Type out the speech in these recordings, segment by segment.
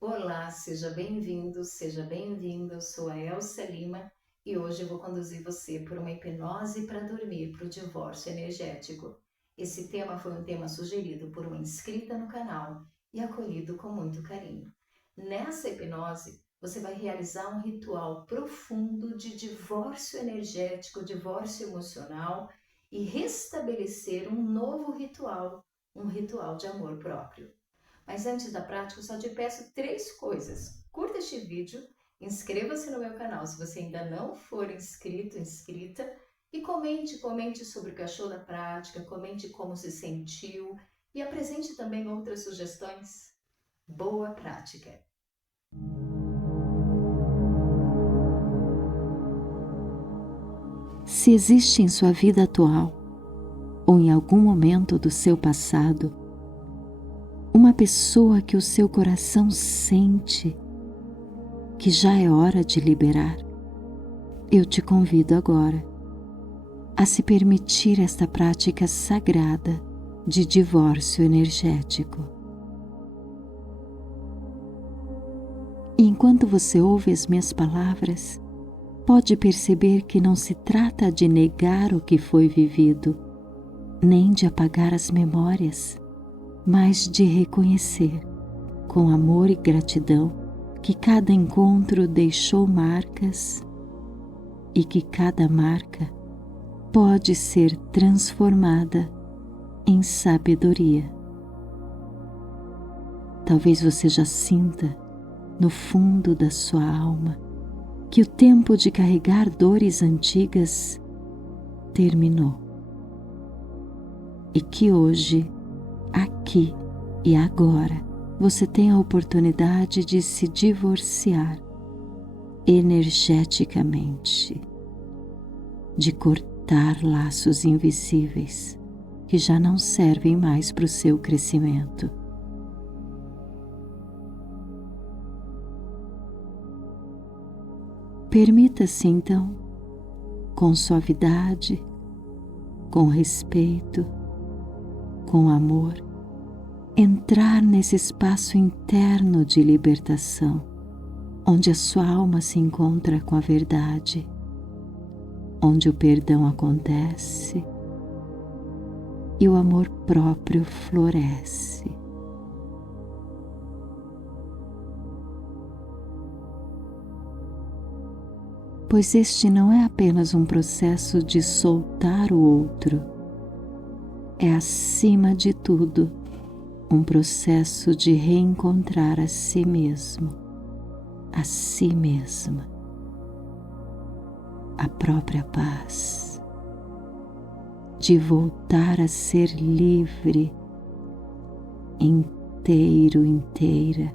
Olá, seja bem-vindo, seja bem-vinda. Eu sou a Elcia Lima e hoje eu vou conduzir você por uma hipnose para dormir, para o divórcio energético. Esse tema foi um tema sugerido por uma inscrita no canal e acolhido com muito carinho. Nessa hipnose, você vai realizar um ritual profundo de divórcio energético, divórcio emocional e restabelecer um novo ritual, um ritual de amor próprio. Mas antes da prática, eu só te peço 3 coisas. Curta este vídeo, inscreva-se no meu canal se você ainda não for inscrito, inscrita, e comente sobre o que achou da prática, comente como se sentiu e apresente também outras sugestões. Boa prática! Se existe em sua vida atual ou em algum momento do seu passado uma pessoa que o seu coração sente que já é hora de liberar, eu te convido agora a se permitir esta prática sagrada de divórcio energético. E enquanto você ouve as minhas palavras, pode perceber que não se trata de negar o que foi vivido, nem de apagar as memórias, mas de reconhecer, com amor e gratidão, que cada encontro deixou marcas e que cada marca pode ser transformada em sabedoria. Talvez você já sinta, no fundo da sua alma, que o tempo de carregar dores antigas terminou e que hoje, aqui e agora, você tem a oportunidade de se divorciar energeticamente, de cortar laços invisíveis que já não servem mais para o seu crescimento. Permita-se então, com suavidade, com respeito, com amor, entrar nesse espaço interno de libertação, onde a sua alma se encontra com a verdade, onde o perdão acontece e o amor próprio floresce. Pois este não é apenas um processo de soltar o outro, é acima de tudo um processo de reencontrar a si mesmo, a si mesma, a própria paz, de voltar a ser livre, inteiro, inteira,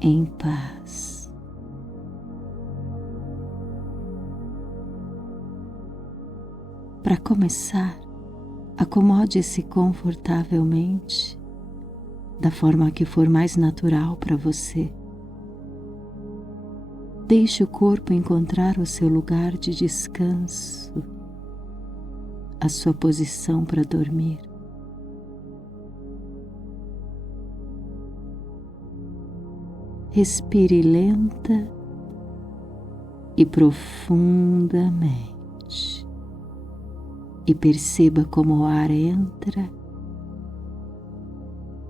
em paz. Para começar, acomode-se confortavelmente, da forma que for mais natural para você. Deixe o corpo encontrar o seu lugar de descanso, a sua posição para dormir. Respire lenta e profundamente. E perceba como o ar entra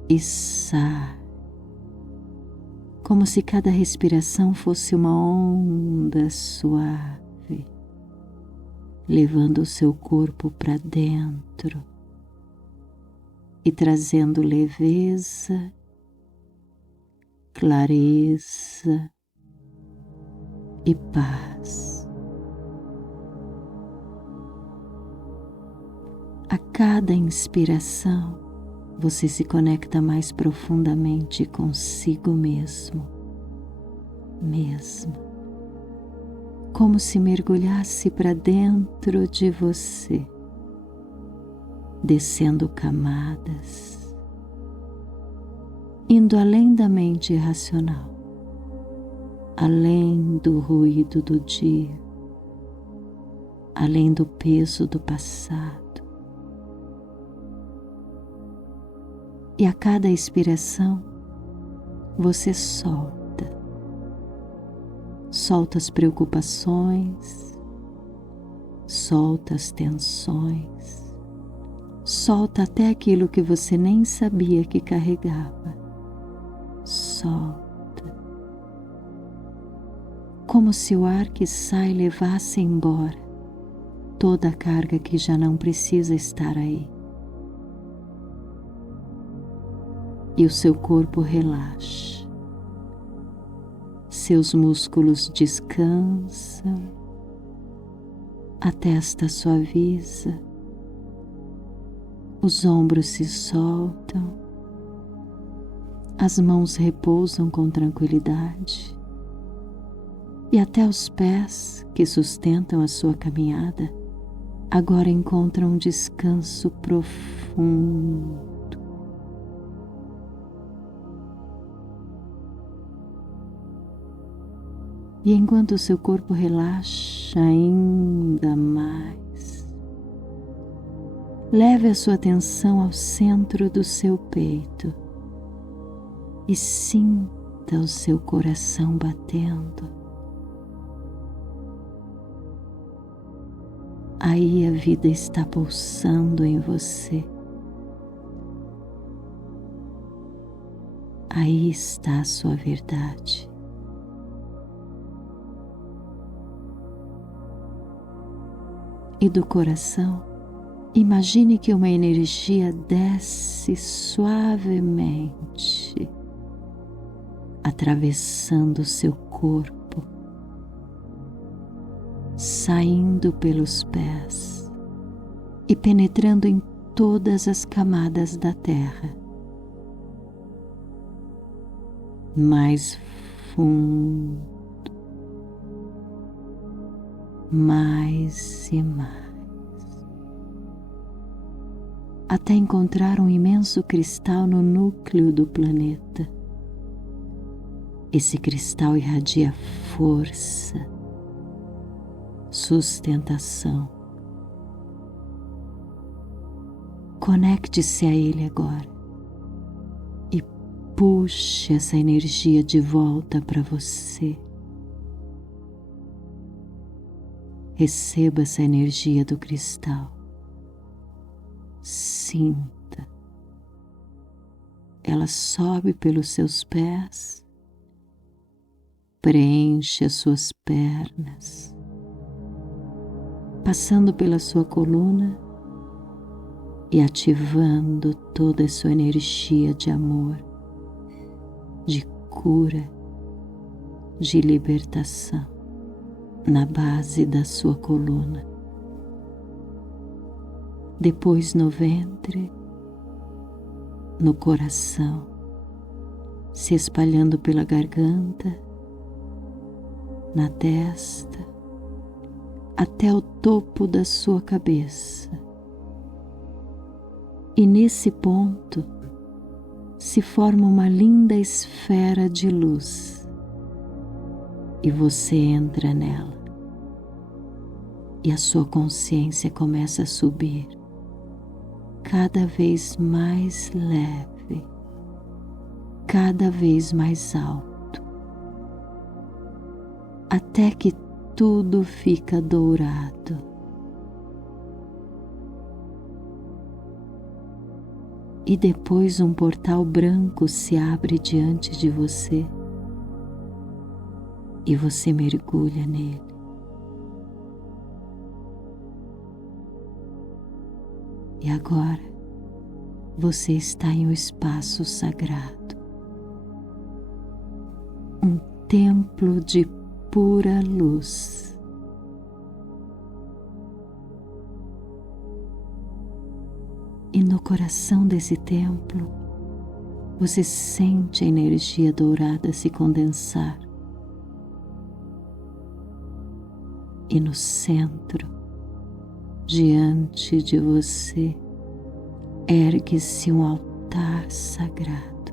e sai, como se cada respiração fosse uma onda suave, levando o seu corpo para dentro e trazendo leveza, clareza e paz. A cada inspiração, você se conecta mais profundamente consigo mesmo, mesma, como se mergulhasse para dentro de você, descendo camadas, indo além da mente racional, além do ruído do dia, além do peso do passado. E a cada expiração, você solta. Solta as preocupações, solta as tensões, solta até aquilo que você nem sabia que carregava. Solta. Como se o ar que sai levasse embora toda a carga que já não precisa estar aí. E o seu corpo relaxa, seus músculos descansam, a testa suaviza, os ombros se soltam, as mãos repousam com tranquilidade e até os pés que sustentam a sua caminhada agora encontram um descanso profundo. E enquanto o seu corpo relaxa ainda mais, leve a sua atenção ao centro do seu peito e sinta o seu coração batendo. Aí a vida está pulsando em você. Aí está a sua verdade. E do coração, imagine que uma energia desce suavemente, atravessando o seu corpo, saindo pelos pés e penetrando em todas as camadas da terra. Mais fundo, mais e mais, até encontrar um imenso cristal no núcleo do planeta. Esse cristal irradia força, sustentação. Conecte-se a ele agora e puxe essa energia de volta para você. Receba essa energia do cristal. Sinta. Ela sobe pelos seus pés, preenche as suas pernas, passando pela sua coluna e ativando toda a sua energia de amor, de cura, de libertação na base da sua coluna. Depois no ventre, no coração, se espalhando pela garganta, na testa, até o topo da sua cabeça. E nesse ponto se forma uma linda esfera de luz e você entra nela e a sua consciência começa a subir cada vez mais leve, cada vez mais alto, até que tudo fica dourado. E depois um portal branco se abre diante de você e você mergulha nele. E agora você está em um espaço sagrado, um templo de pura luz. E no coração desse templo, você sente a energia dourada se condensar. E no centro, diante de você, ergue-se um altar sagrado.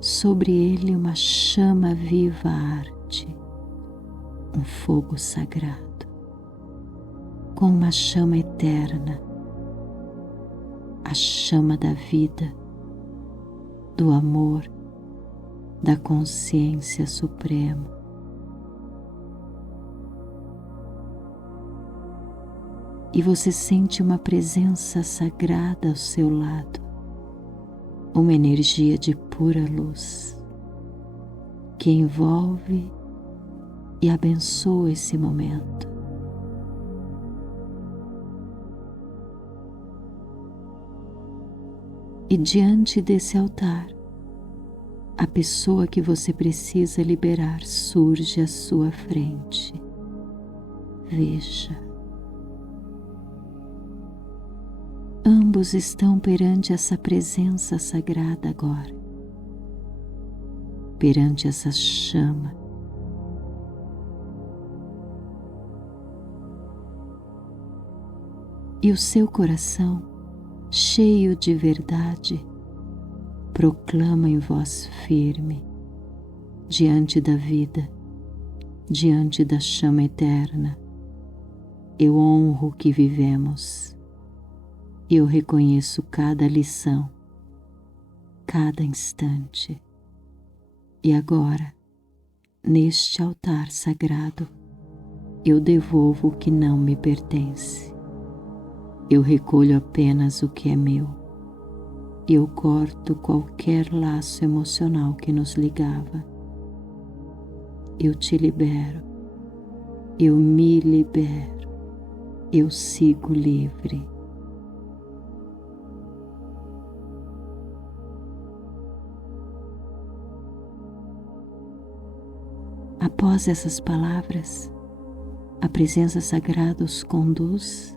Sobre ele uma chama viva arde, um fogo sagrado, com uma chama eterna, a chama da vida, do amor, da consciência suprema. E você sente uma presença sagrada ao seu lado, uma energia de pura luz que envolve e abençoa esse momento. E diante desse altar, a pessoa que você precisa liberar surge à sua frente. Veja. Ambos estão perante essa presença sagrada agora, perante essa chama. E o seu coração, cheio de verdade, proclama em voz firme, diante da vida, diante da chama eterna: eu honro o que vivemos. Eu reconheço cada lição, cada instante. E agora, neste altar sagrado, eu devolvo o que não me pertence. Eu recolho apenas o que é meu. Eu corto qualquer laço emocional que nos ligava. Eu te libero. Eu me libero. Eu sigo livre. Após essas palavras, a presença sagrada os conduz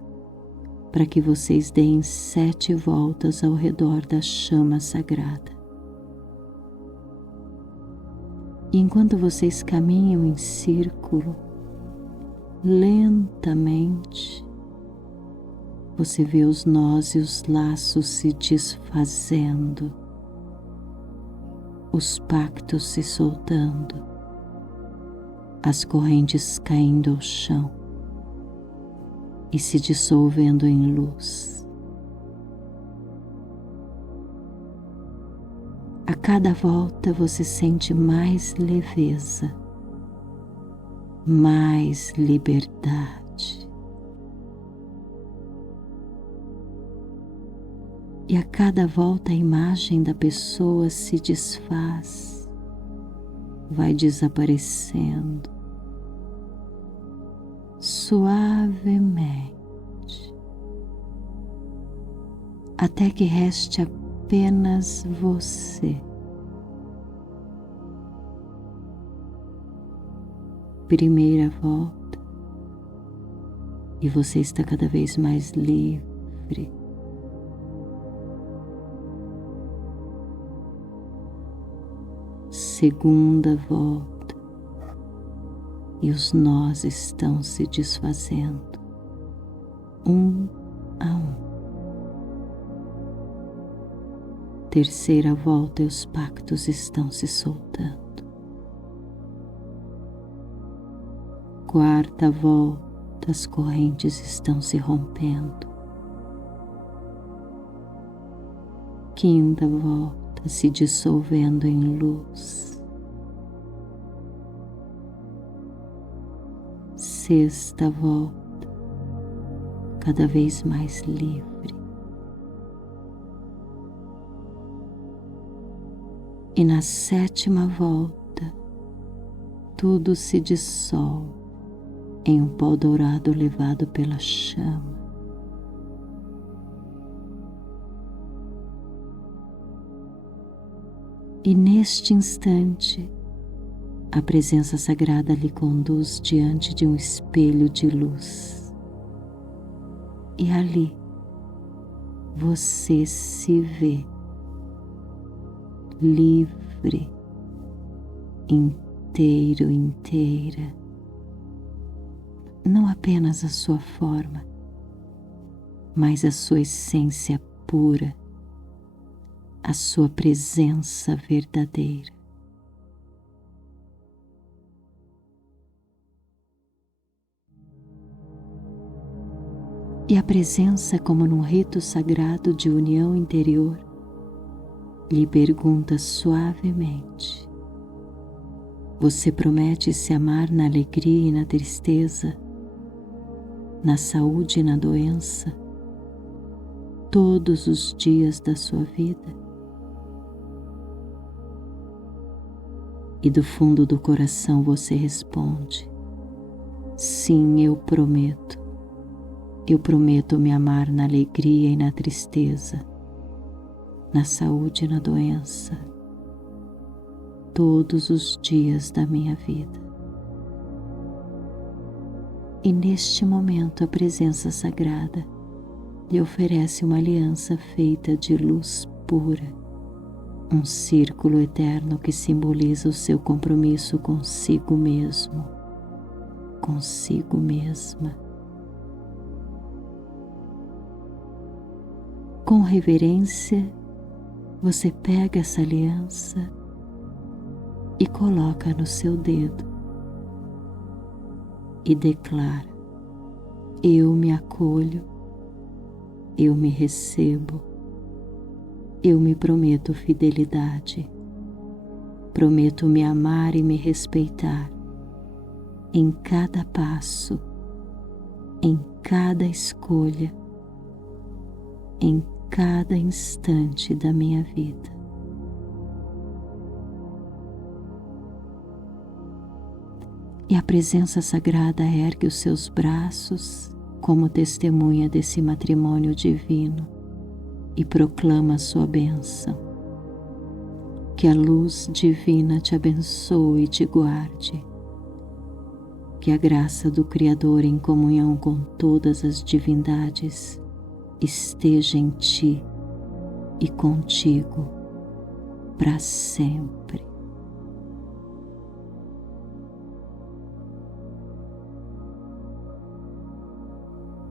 para que vocês deem 7 voltas ao redor da chama sagrada. E enquanto vocês caminham em círculo, lentamente, você vê os nós e os laços se desfazendo, os pactos se soltando, as correntes caindo ao chão e se dissolvendo em luz. A cada volta você sente mais leveza, mais liberdade. E a cada volta a imagem da pessoa se desfaz, vai desaparecendo suavemente, até que reste apenas você. Primeira volta, e você está cada vez mais livre. Segunda volta, e os nós estão se desfazendo, um a um. Terceira volta, e os pactos estão se soltando. Quarta volta, as correntes estão se rompendo. Quinta volta, se dissolvendo em luz. Sexta volta, cada vez mais livre. E na 7ª volta, tudo se dissolve em um pó dourado levado pela chama. E neste instante, a presença sagrada lhe conduz diante de um espelho de luz. E ali você se vê livre, inteiro, inteira. Não apenas a sua forma, mas a sua essência pura, a sua presença verdadeira. E a presença, como num rito sagrado de união interior, lhe pergunta suavemente: você promete se amar na alegria e na tristeza, na saúde e na doença, todos os dias da sua vida? E do fundo do coração você responde: sim, eu prometo. Eu prometo me amar na alegria e na tristeza, na saúde e na doença, todos os dias da minha vida. E neste momento a presença sagrada lhe oferece uma aliança feita de luz pura, um círculo eterno que simboliza o seu compromisso consigo mesmo, consigo mesma. Com reverência, você pega essa aliança e coloca no seu dedo e declara: eu me acolho, eu me recebo, eu me prometo fidelidade, prometo me amar e me respeitar em cada passo, em cada escolha, em cada instante da minha vida. E a presença sagrada ergue os seus braços como testemunha desse matrimônio divino e proclama sua bênção. Que a luz divina te abençoe e te guarde. Que a graça do Criador em comunhão com todas as divindades esteja em ti e contigo para sempre.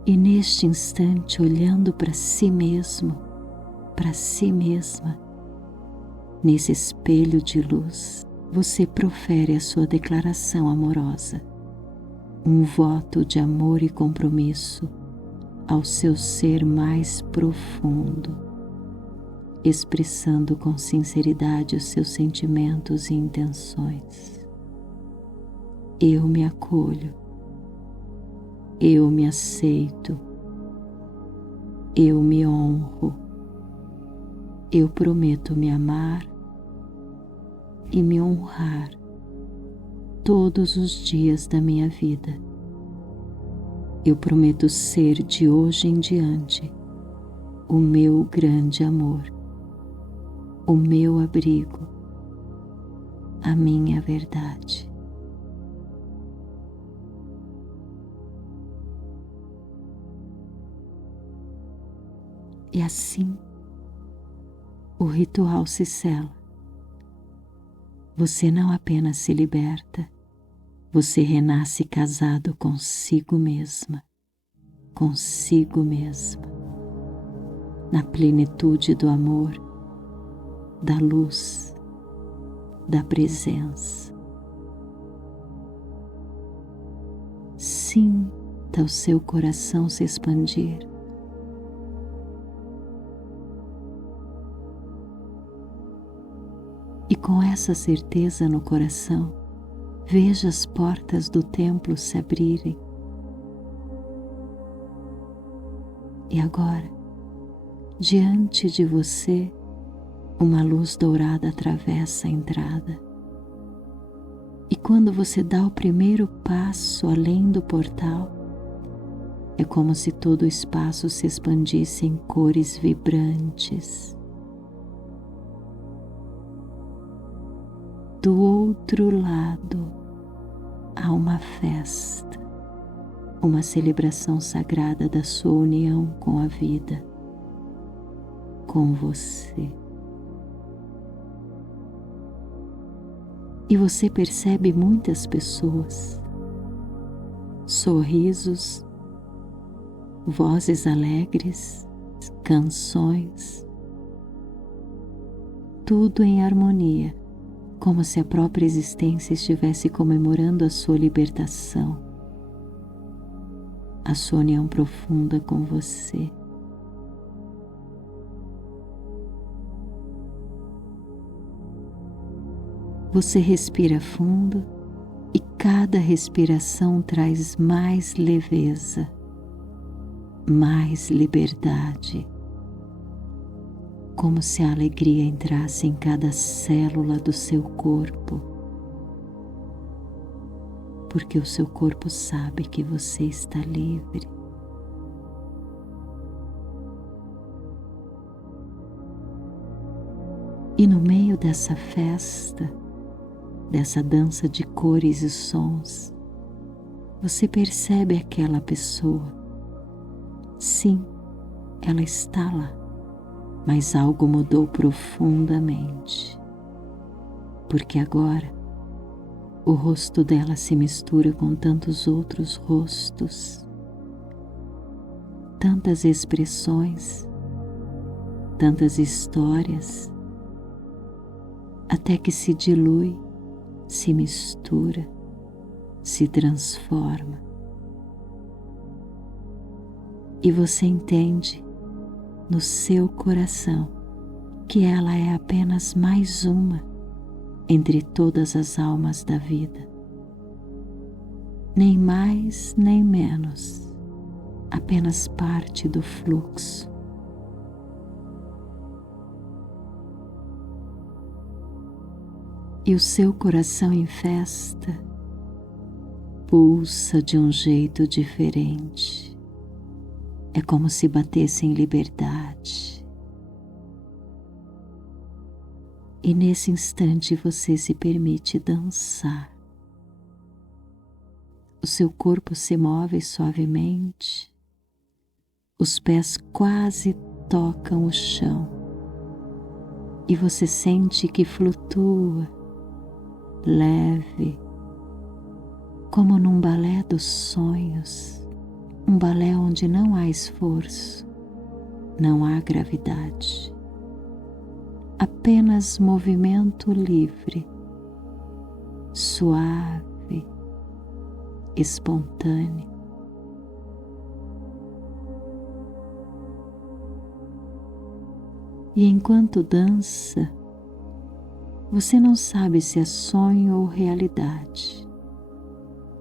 E neste instante, olhando para si mesmo, para si mesma, nesse espelho de luz, você profere a sua declaração amorosa, um voto de amor e compromisso ao seu ser mais profundo, expressando com sinceridade os seus sentimentos e intenções. Eu me acolho, eu me aceito, eu me honro, eu prometo me amar e me honrar todos os dias da minha vida. Eu prometo ser de hoje em diante o meu grande amor, o meu abrigo, a minha verdade. E assim o ritual se sela. Você não apenas se liberta, você renasce casado consigo mesma, na plenitude do amor, da luz, da presença. Sinta o seu coração se expandir. E com essa certeza no coração, veja as portas do templo se abrirem. E agora, diante de você, uma luz dourada atravessa a entrada. E quando você dá o primeiro passo além do portal, é como se todo o espaço se expandisse em cores vibrantes. Do outro lado há uma festa, uma celebração sagrada da sua união com a vida, com você. E você percebe muitas pessoas, sorrisos, vozes alegres, canções, tudo em harmonia, como se a própria existência estivesse comemorando a sua libertação, a sua união profunda com você. Você respira fundo e cada respiração traz mais leveza, mais liberdade, como se a alegria entrasse em cada célula do seu corpo, porque o seu corpo sabe que você está livre. E no meio dessa festa, dessa dança de cores e sons, você percebe aquela pessoa. Sim, ela está lá, mas algo mudou profundamente, porque agora o rosto dela se mistura com tantos outros rostos, tantas expressões, tantas histórias, até que se dilui, se mistura, se transforma. E você entende no seu coração que ela é apenas mais uma entre todas as almas da vida. Nem mais nem menos, apenas parte do fluxo. E o seu coração em festa pulsa de um jeito diferente. É como se batesse em liberdade. E nesse instante você se permite dançar. O seu corpo se move suavemente, os pés quase tocam o chão e você sente que flutua, leve, como num balé dos sonhos, um balé onde não há esforço, não há gravidade, apenas movimento livre, suave, espontâneo. E enquanto dança, você não sabe se é sonho ou realidade,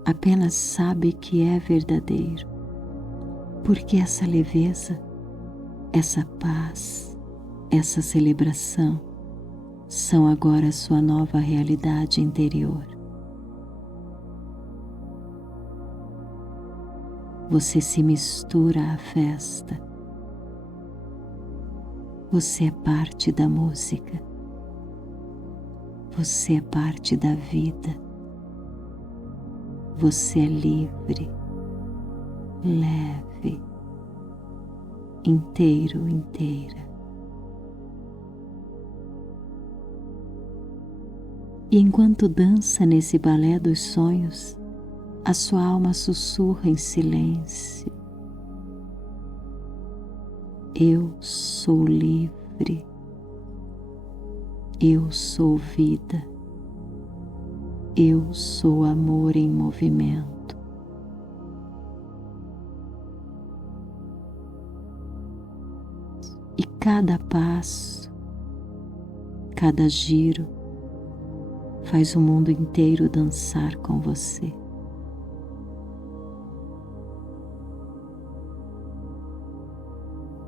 apenas sabe que é verdadeiro, porque essa leveza, essa paz, essa celebração são agora sua nova realidade interior. Você se mistura à festa. Você é parte da música. Você é parte da vida. Você é livre, leve, inteiro, inteira. E enquanto dança nesse balé dos sonhos, a sua alma sussurra em silêncio: eu sou livre, eu sou vida, eu sou amor em movimento. E cada passo, cada giro faz o mundo inteiro dançar com você.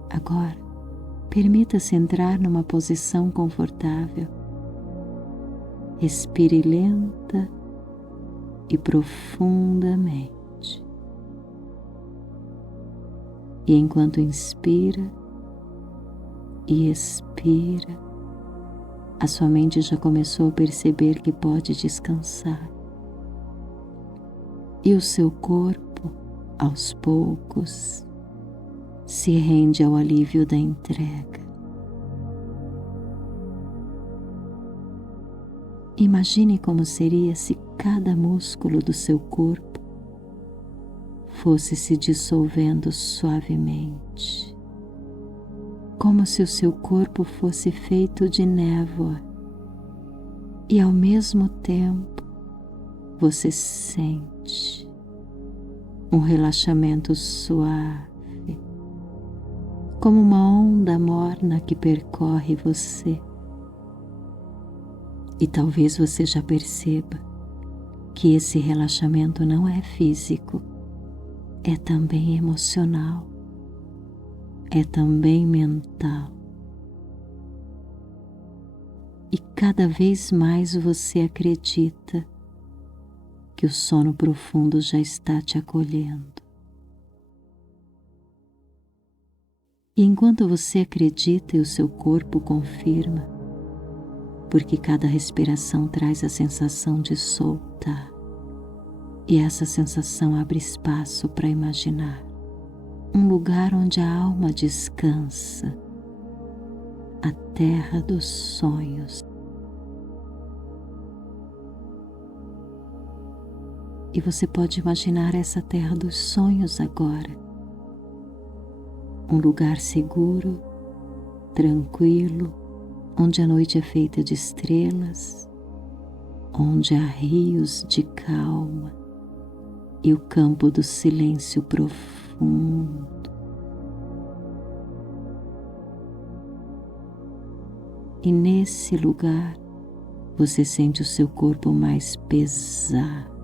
Agora, permita-se entrar numa posição confortável. Respire lenta e profundamente. E enquanto inspira e expira, a sua mente já começou a perceber que pode descansar. E o seu corpo, aos poucos, se rende ao alívio da entrega. Imagine como seria se cada músculo do seu corpo fosse se dissolvendo suavemente, como se o seu corpo fosse feito de névoa e ao mesmo tempo você sente um relaxamento suave, como uma onda morna que percorre você. E talvez você já perceba que esse relaxamento não é físico, é também emocional, é também mental. E cada vez mais você acredita que o sono profundo já está te acolhendo. E enquanto você acredita e o seu corpo confirma, porque cada respiração traz a sensação de soltar, e essa sensação abre espaço para imaginar um lugar onde a alma descansa, a terra dos sonhos. E você pode imaginar essa terra dos sonhos agora. Um lugar seguro, tranquilo, onde a noite é feita de estrelas, onde há rios de calma e o campo do silêncio profundo. E nesse lugar você sente o seu corpo mais pesado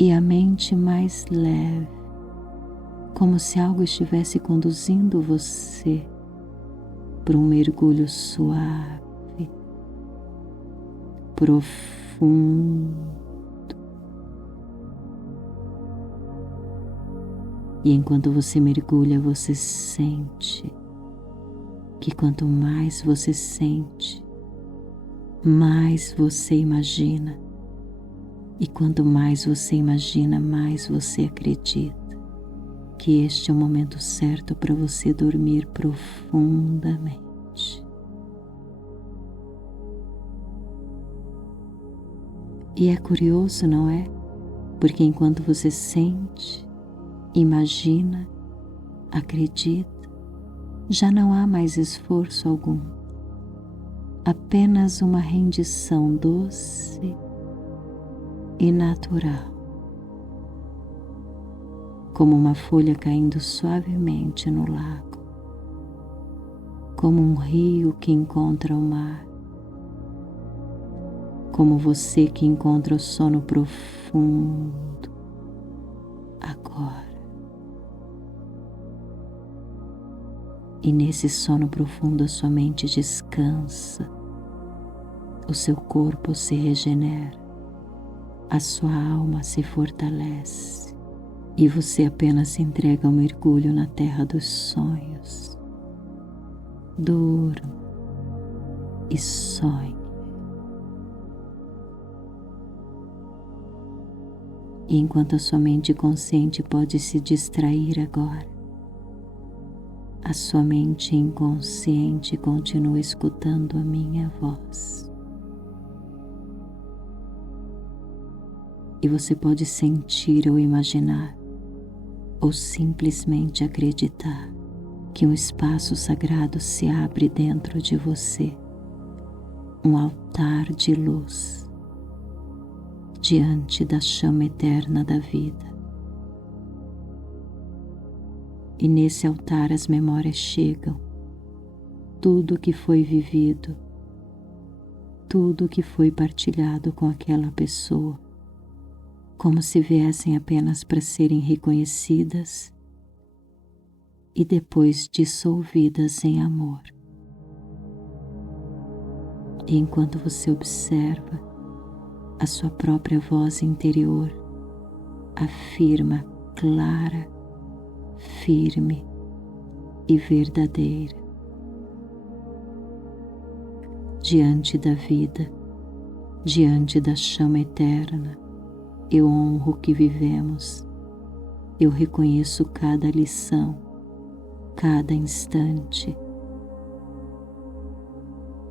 e a mente mais leve, como se algo estivesse conduzindo você para um mergulho suave, profundo. E enquanto você mergulha, você sente que quanto mais você sente, mais você imagina. E quanto mais você imagina, mais você acredita que este é o momento certo para você dormir profundamente. E é curioso, não é? Porque enquanto você sente, imagina, acredita, já não há mais esforço algum, apenas uma rendição doce e natural, como uma folha caindo suavemente no lago, como um rio que encontra o mar, como você que encontra o sono profundo agora. E nesse sono profundo a sua mente descansa, o seu corpo se regenera, a sua alma se fortalece e você apenas se entrega ao mergulho na terra dos sonhos. Durma e sonhe. E enquanto a sua mente consciente pode se distrair agora, a sua mente inconsciente continua escutando a minha voz. E você pode sentir ou imaginar, ou simplesmente acreditar, que um espaço sagrado se abre dentro de você, um altar de luz, diante da chama eterna da vida. E nesse altar as memórias chegam, tudo o que foi vivido, tudo o que foi partilhado com aquela pessoa, como se viessem apenas para serem reconhecidas e depois dissolvidas em amor. E enquanto você observa, a sua própria voz interior afirma clara, firme e verdadeira. Diante da vida, diante da chama eterna, eu honro o que vivemos, eu reconheço cada lição, cada instante.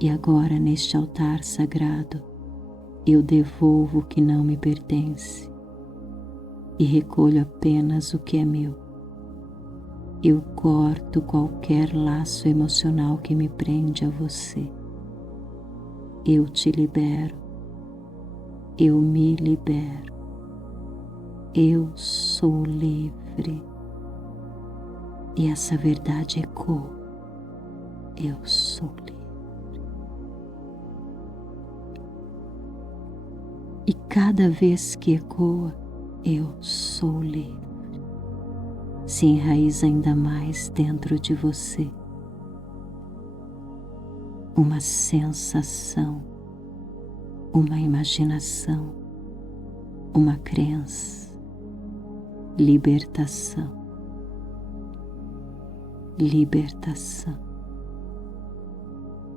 E agora, neste altar sagrado, eu devolvo o que não me pertence e recolho apenas o que é meu. Eu corto qualquer laço emocional que me prende a você. Eu te libero, eu me libero. Eu sou livre. E essa verdade ecoa. Eu sou livre. E cada vez que ecoa, eu sou livre, se enraiza ainda mais dentro de você. Uma sensação, uma imaginação, uma crença, libertação, libertação,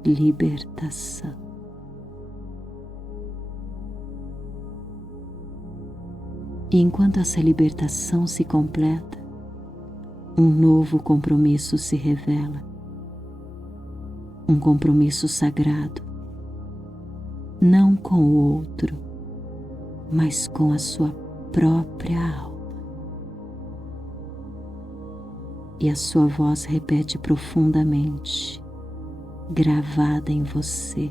libertação. E enquanto essa libertação se completa, um novo compromisso se revela, um compromisso sagrado, não com o outro, mas com a sua própria alma. E a sua voz repete profundamente, gravada em você: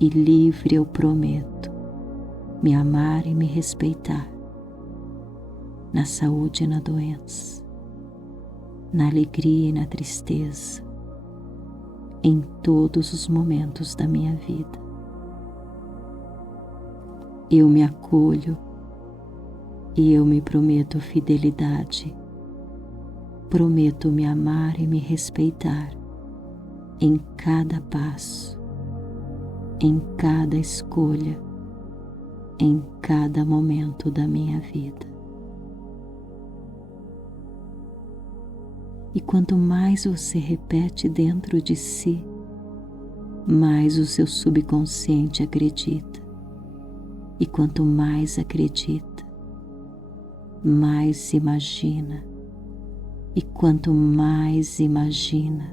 e livre eu prometo me amar e me respeitar, na saúde e na doença, na alegria e na tristeza, em todos os momentos da minha vida. Eu me acolho e eu me prometo fidelidade. Prometo me amar e me respeitar em cada passo, em cada escolha, em cada momento da minha vida. E quanto mais você repete dentro de si, mais o seu subconsciente acredita. E quanto mais acredita, mais imagina. E quanto mais imagina,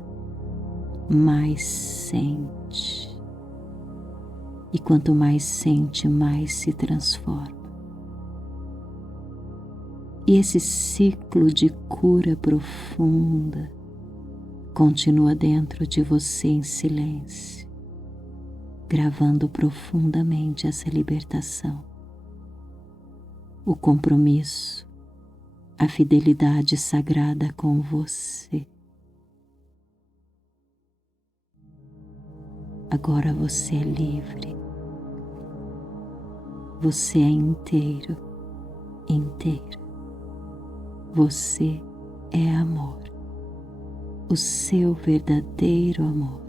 mais sente. E quanto mais sente, mais se transforma. E esse ciclo de cura profunda continua dentro de você em silêncio, gravando profundamente essa libertação, o compromisso, a fidelidade sagrada com você. Agora você é livre. Você é inteiro, inteira. Você é amor, o seu verdadeiro amor.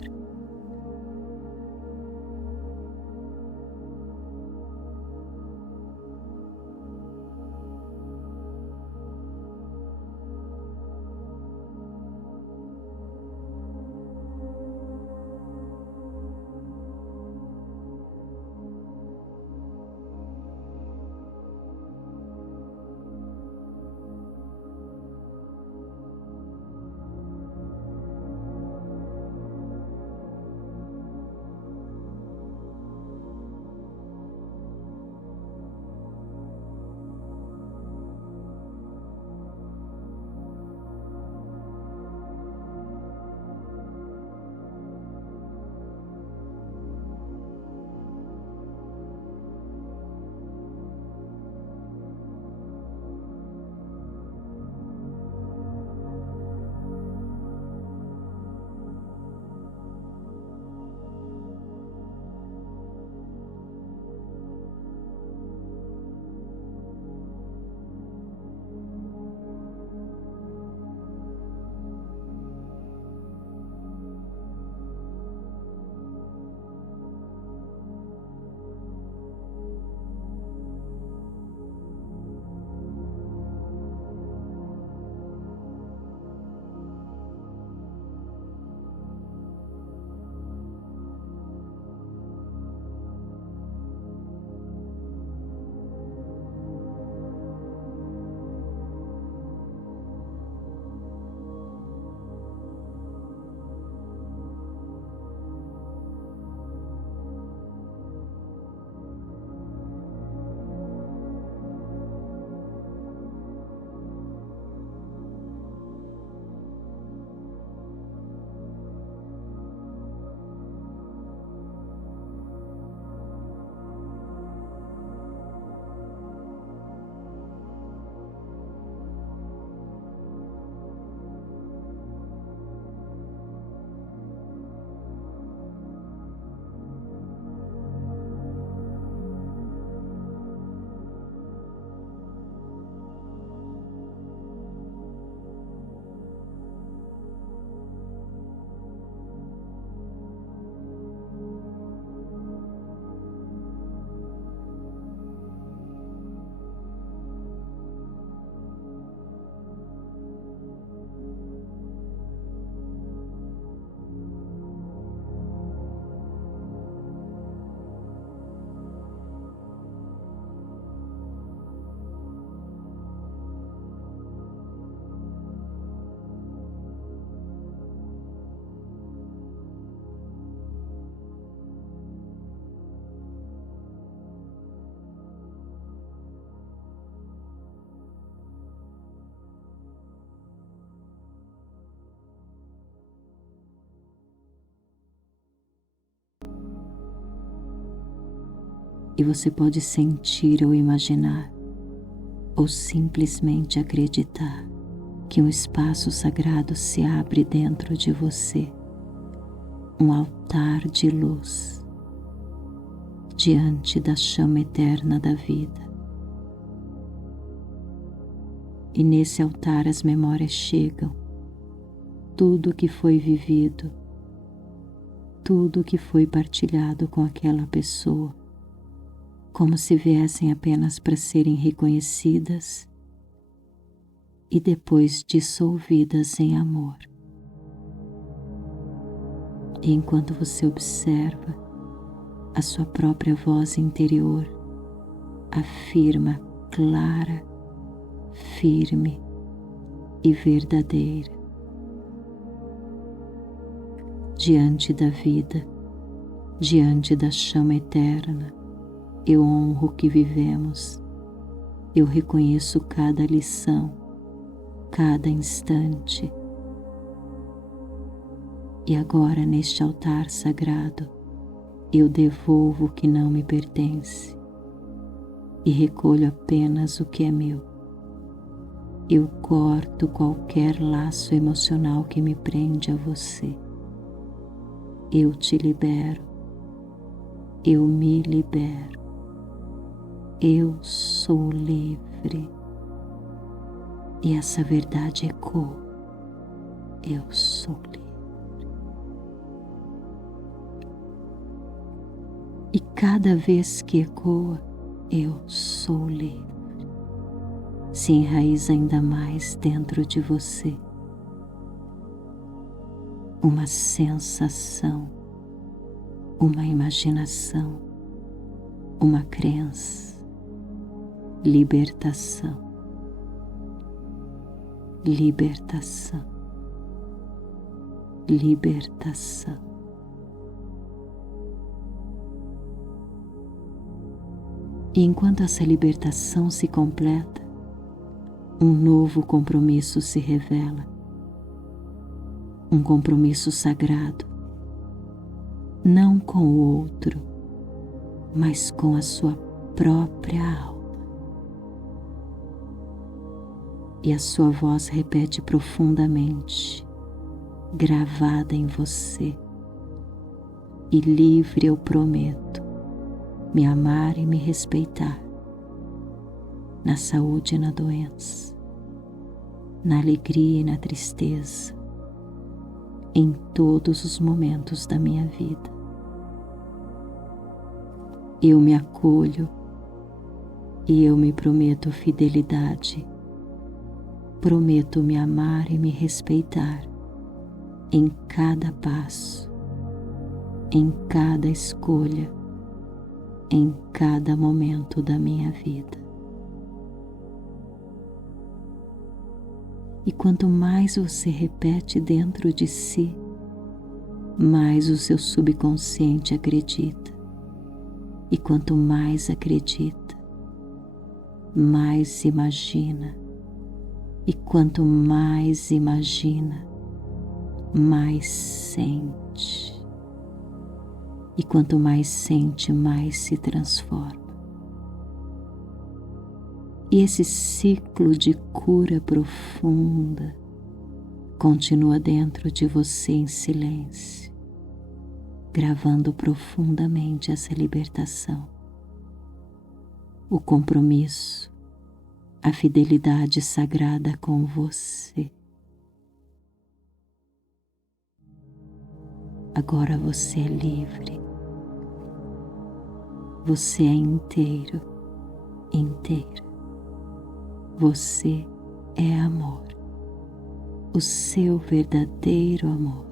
e você pode sentir ou imaginar, ou simplesmente acreditar que um espaço sagrado se abre dentro de você, um altar de luz diante da chama eterna da vida. E nesse altar as memórias chegam, tudo que foi vivido, tudo que foi partilhado com aquela pessoa, como se viessem apenas para serem reconhecidas e depois dissolvidas em amor. E enquanto você observa, a sua própria voz interior afirma clara, firme e verdadeira: diante da vida, diante da chama eterna, eu honro o que vivemos, eu reconheço cada lição, cada instante. E agora, neste altar sagrado, eu devolvo o que não me pertence e recolho apenas o que é meu. Eu corto qualquer laço emocional que me prende a você. Eu te libero, eu me libero, eu sou livre. E essa verdade ecoa: eu sou livre. E cada vez que ecoa, eu sou livre, se enraiza ainda mais dentro de você uma sensação, uma imaginação, uma crença: libertação, libertação, libertação. E enquanto essa libertação se completa, um novo compromisso se revela, um compromisso sagrado, não com o outro, mas com a sua própria alma. E a sua voz repete profundamente, gravada em você: e livre eu prometo me amar e me respeitar, na saúde e na doença, na alegria e na tristeza, em todos os momentos da minha vida. Eu me acolho e eu me prometo fidelidade. Prometo me amar e me respeitar em cada passo, em cada escolha, em cada momento da minha vida. E quanto mais você repete dentro de si, mais o seu subconsciente acredita. E quanto mais acredita, mais imagina. E quanto mais imagina, mais sente. E quanto mais sente, mais se transforma. E esse ciclo de cura profunda continua dentro de você em silêncio, gravando profundamente essa libertação, o compromisso, a fidelidade sagrada com você. Agora você é livre. Você é inteiro, inteira. Você é amor, o seu verdadeiro amor.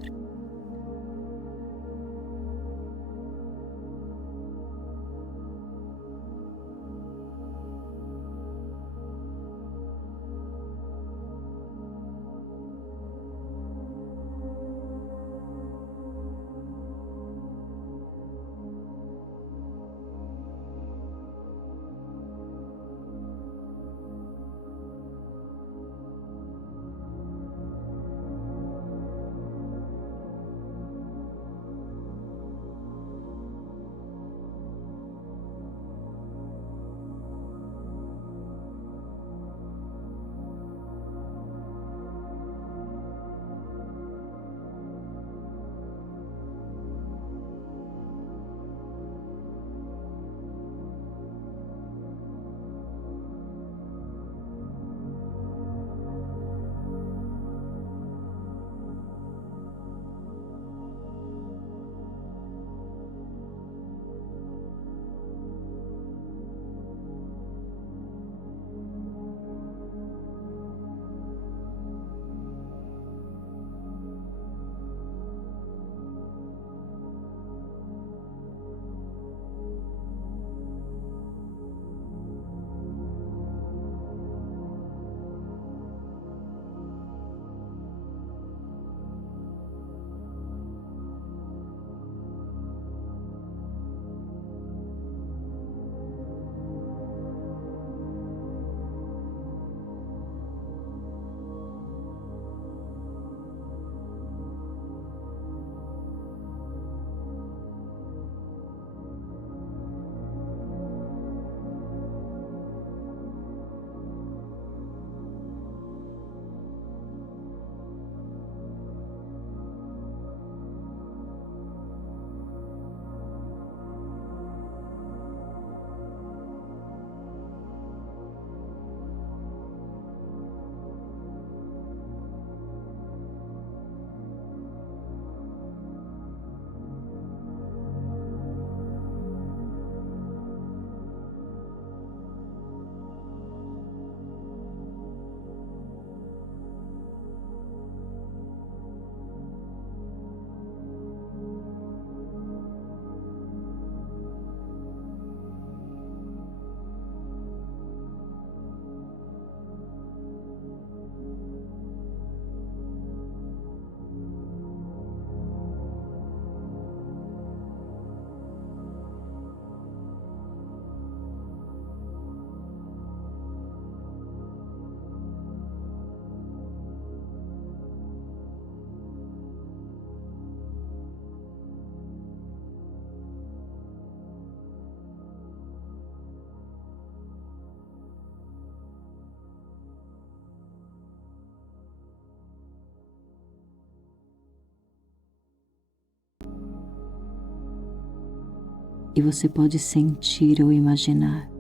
e você pode sentir ou imaginar,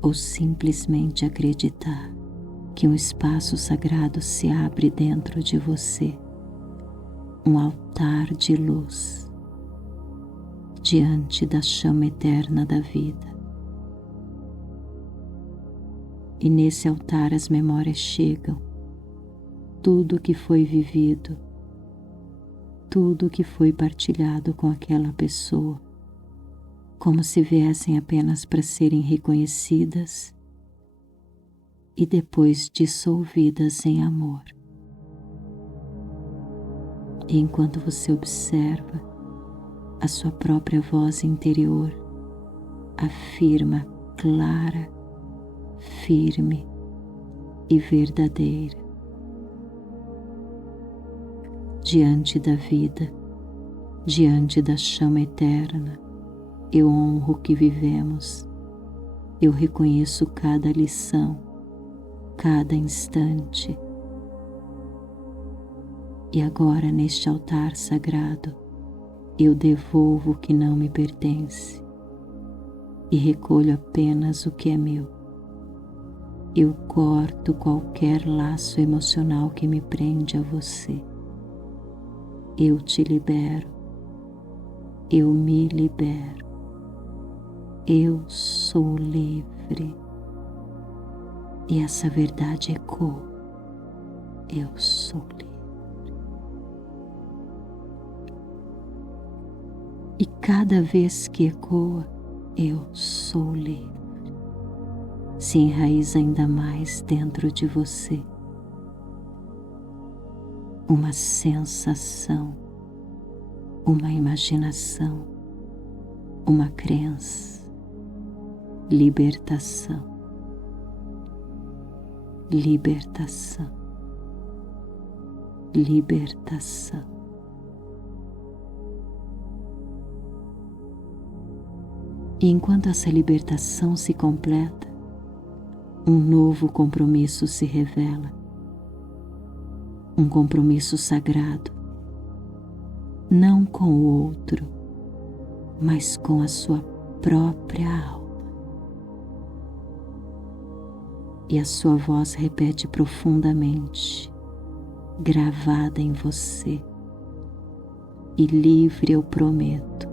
ou simplesmente acreditar que um espaço sagrado se abre dentro de você, um altar de luz diante da chama eterna da vida. E nesse altar as memórias chegam, tudo que foi vivido, tudo que foi partilhado com aquela pessoa, como se viessem apenas para serem reconhecidas e depois dissolvidas em amor. E enquanto você observa, a sua própria voz interior afirma clara, firme e verdadeira: diante da vida, diante da chama eterna, eu honro o que vivemos, eu reconheço cada lição, cada instante. E agora, neste altar sagrado, eu devolvo o que não me pertence e recolho apenas o que é meu. Eu corto qualquer laço emocional que me prende a você. Eu te libero, eu me libero, eu sou livre. E essa verdade ecoa: eu sou livre. E cada vez que ecoa, eu sou livre, se enraiza ainda mais dentro de você uma sensação, uma imaginação, uma crença: libertação, libertação, libertação. E enquanto essa libertação se completa, um novo compromisso se revela, um compromisso sagrado, não com o outro, mas com a sua própria alma. E a sua voz repete profundamente, gravada em você: e livre eu prometo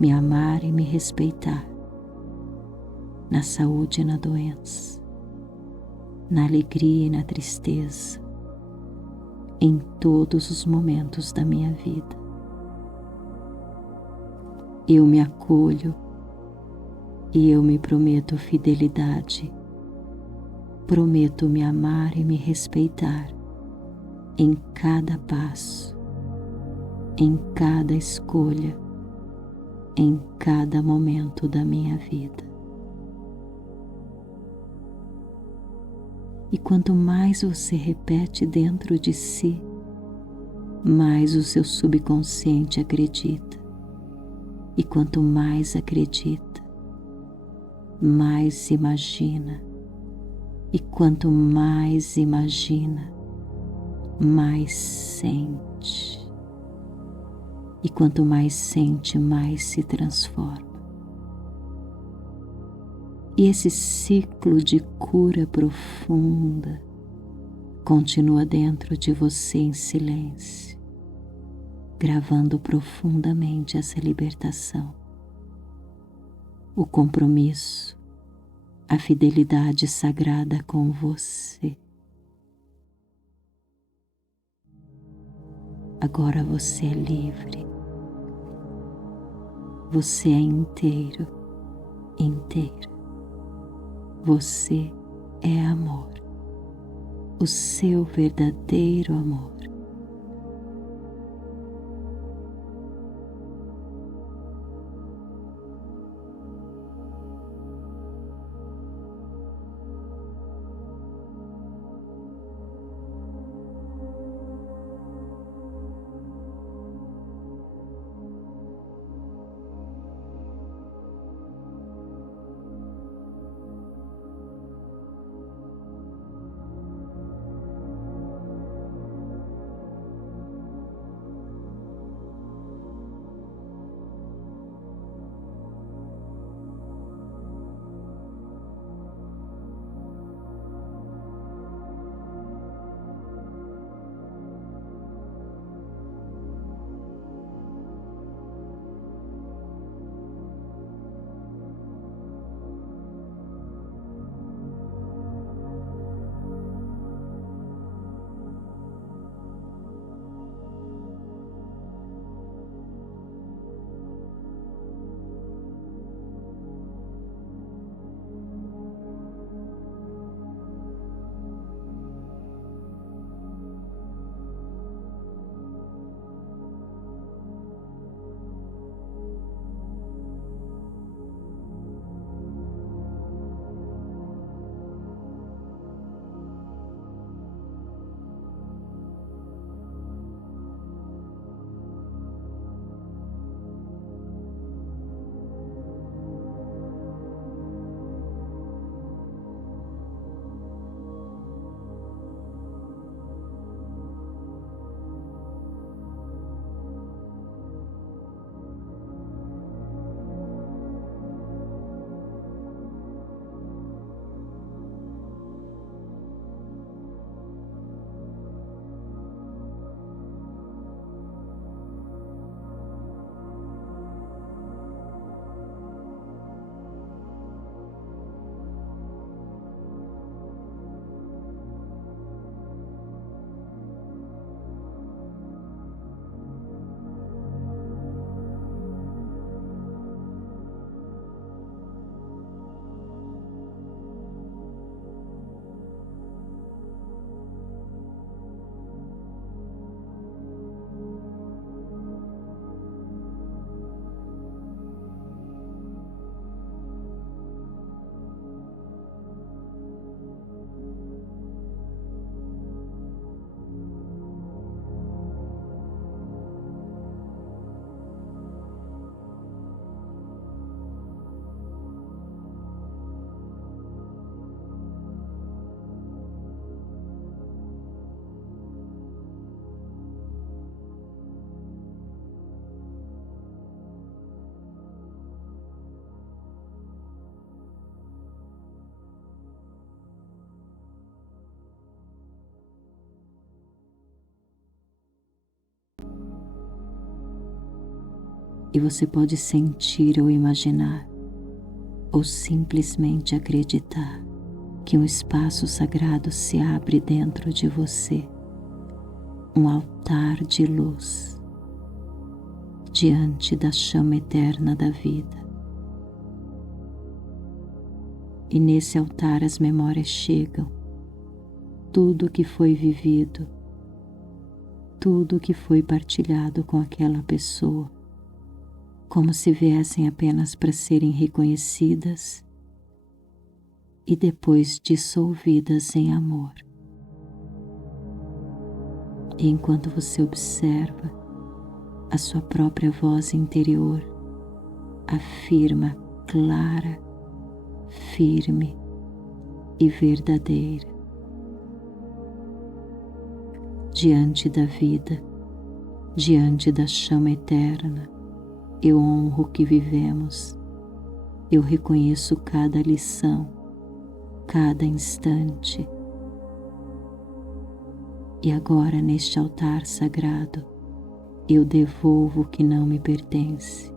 me amar e me respeitar, na saúde e na doença, na alegria e na tristeza, em todos os momentos da minha vida. Eu me acolho e eu me prometo fidelidade. Prometo me amar e me respeitar em cada passo, em cada escolha, em cada momento da minha vida. E quanto mais você repete dentro de si, mais o seu subconsciente acredita. E quanto mais acredita, mais imagina. E quanto mais imagina, mais sente. E quanto mais sente, mais se transforma. E esse ciclo de cura profunda continua dentro de você em silêncio, gravando profundamente essa libertação, o compromisso, a fidelidade sagrada com você. Agora você é livre. Você é inteiro, inteira. Você é amor, o seu verdadeiro amor. e você pode sentir ou imaginar, ou simplesmente acreditar que um espaço sagrado se abre dentro de você, um altar de luz diante da chama eterna da vida. E nesse altar as memórias chegam, tudo que foi vivido, tudo que foi partilhado com aquela pessoa, como se viessem apenas para serem reconhecidas e depois dissolvidas em amor. E enquanto você observa, a sua própria voz interior afirma clara, firme e verdadeira: diante da vida, diante da chama eterna, eu honro o que vivemos, eu reconheço cada lição, cada instante. E agora, neste altar sagrado, eu devolvo o que não me pertence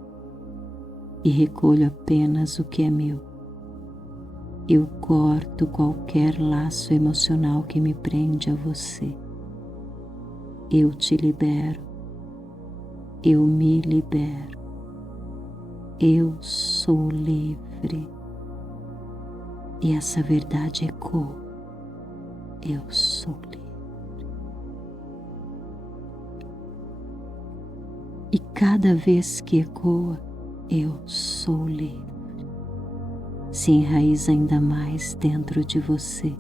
e recolho apenas o que é meu. Eu corto qualquer laço emocional que me prende a você. Eu te libero, eu me libero, eu sou livre. E essa verdade ecoa: eu sou livre. E cada vez que ecoa, eu sou livre, se enraiza ainda mais dentro de você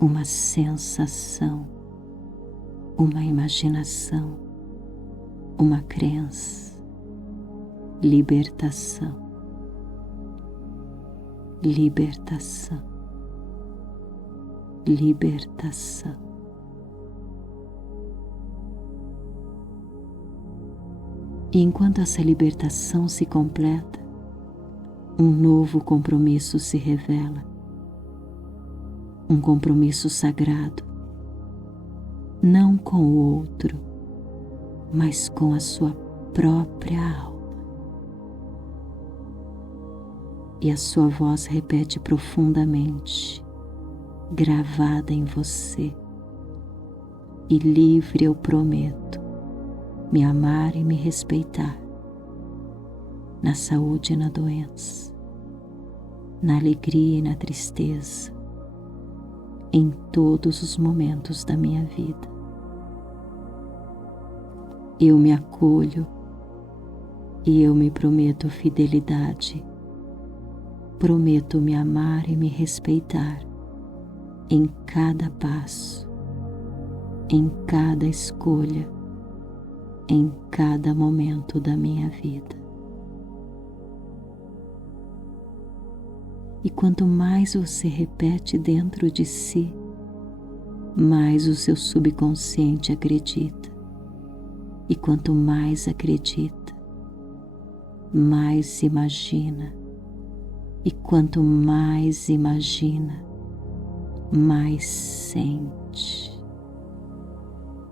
uma sensação, uma imaginação, uma crença: libertação, libertação, libertação. E enquanto essa libertação se completa, um novo compromisso se revela, um compromisso sagrado, não com o outro, mas com a sua própria alma. E a sua voz repete profundamente, gravada em você: e livre eu prometo me amar e me respeitar, na saúde e na doença, na alegria e na tristeza, em todos os momentos da minha vida. Eu me acolho e eu me prometo fidelidade. Prometo me amar e me respeitar em cada passo, em cada escolha, em cada momento da minha vida. E quanto mais você repete dentro de si, mais o seu subconsciente acredita. E quanto mais acredita, mais imagina. E quanto mais imagina, mais sente.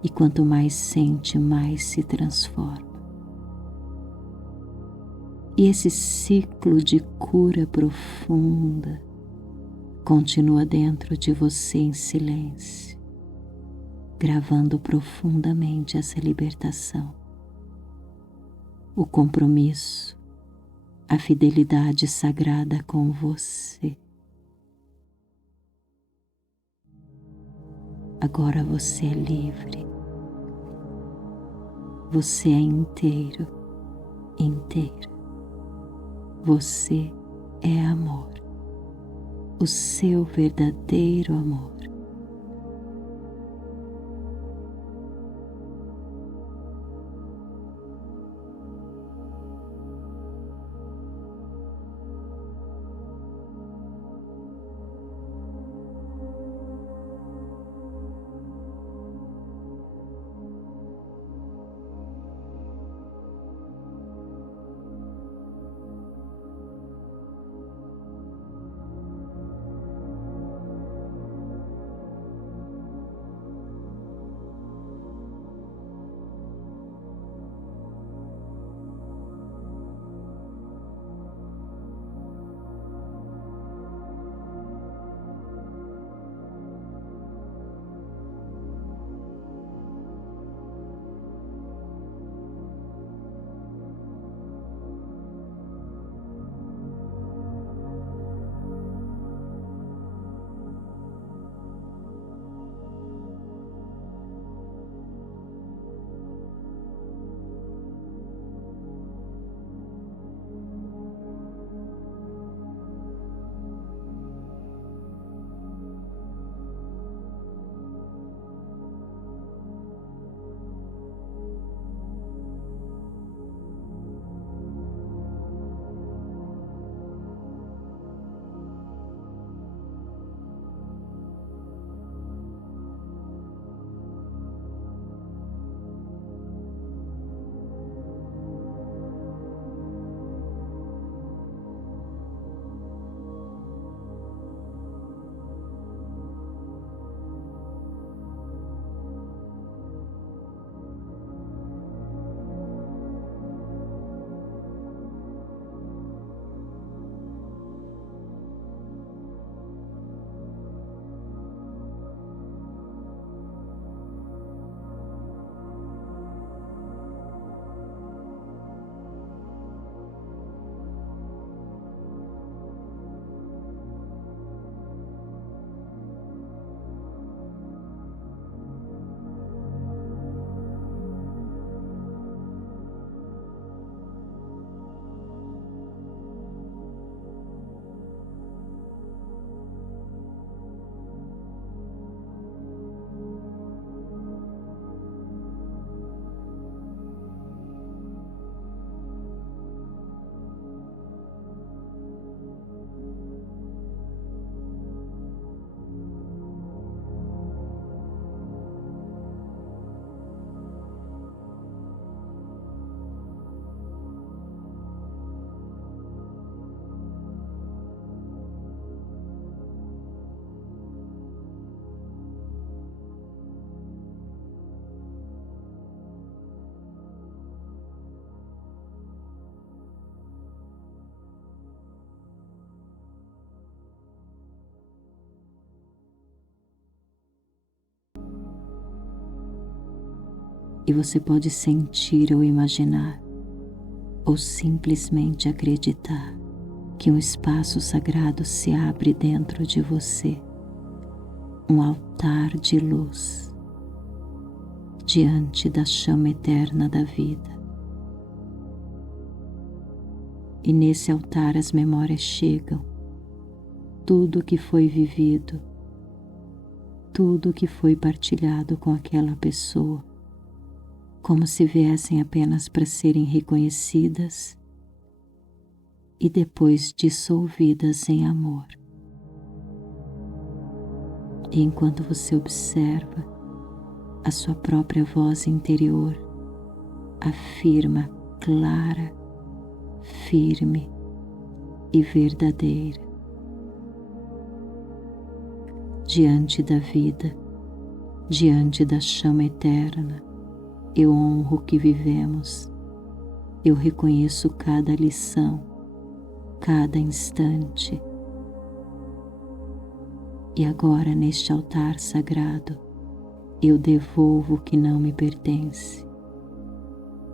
E quanto mais sente, mais se transforma. E esse ciclo de cura profunda continua dentro de você em silêncio, gravando profundamente essa libertação, o compromisso, a fidelidade sagrada com você. Agora você é livre. Você é inteiro, inteira. Você é amor, o seu verdadeiro amor. E você pode sentir ou imaginar, ou simplesmente acreditar, que um espaço sagrado se abre dentro de você, um altar de luz, diante da chama eterna da vida. E nesse altar as memórias chegam, tudo o que foi vivido, tudo o que foi partilhado com aquela pessoa, como se viessem apenas para serem reconhecidas e depois dissolvidas em amor. E enquanto você observa, a sua própria voz interior afirma clara, firme e verdadeira: diante da vida, diante da chama eterna, eu honro o que vivemos, eu reconheço cada lição, cada instante. E agora, neste altar sagrado, eu devolvo o que não me pertence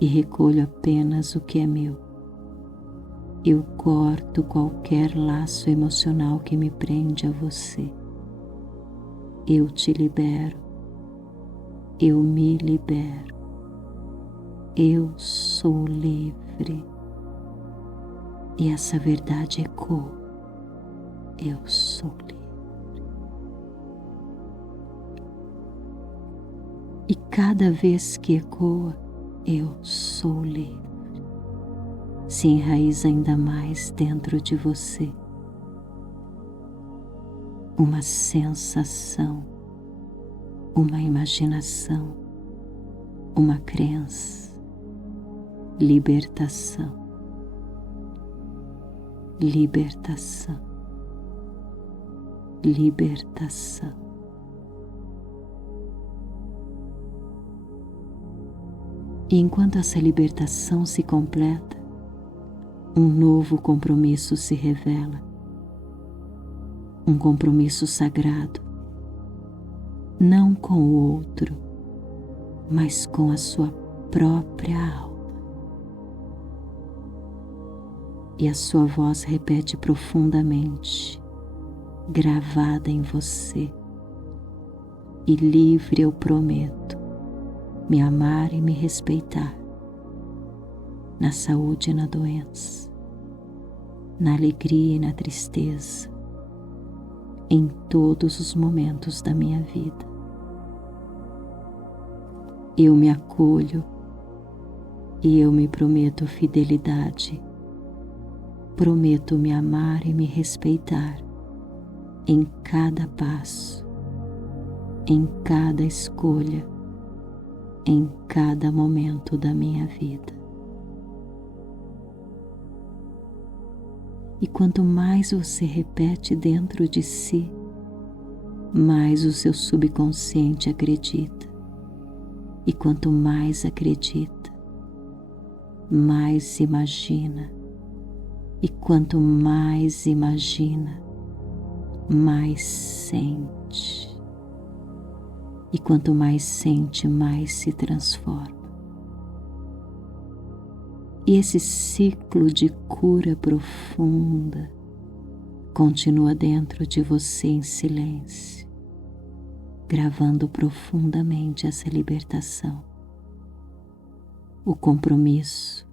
e recolho apenas o que é meu. Eu corto qualquer laço emocional que me prende a você. Eu te libero, eu me libero, eu sou livre. E essa verdade ecoa: eu sou livre. E cada vez que ecoa, eu sou livre, se enraiza ainda mais dentro de você uma sensação, uma imaginação, uma crença: libertação, libertação, libertação. E enquanto essa libertação se completa, um novo compromisso se revela, um compromisso sagrado, não com o outro, mas com a sua própria alma. E a sua voz repete profundamente, gravada em você: e livre eu prometo me amar e me respeitar, na saúde e na doença, na alegria e na tristeza, em todos os momentos da minha vida. Eu me acolho e eu me prometo fidelidade. Prometo me amar e me respeitar em cada passo, em cada escolha, em cada momento da minha vida. E quanto mais você repete dentro de si, mais o seu subconsciente acredita. E quanto mais acredita, mais imagina. E quanto mais imagina, mais sente. E quanto mais sente, mais se transforma. E esse ciclo de cura profunda continua dentro de você em silêncio, gravando profundamente essa libertação, o compromisso,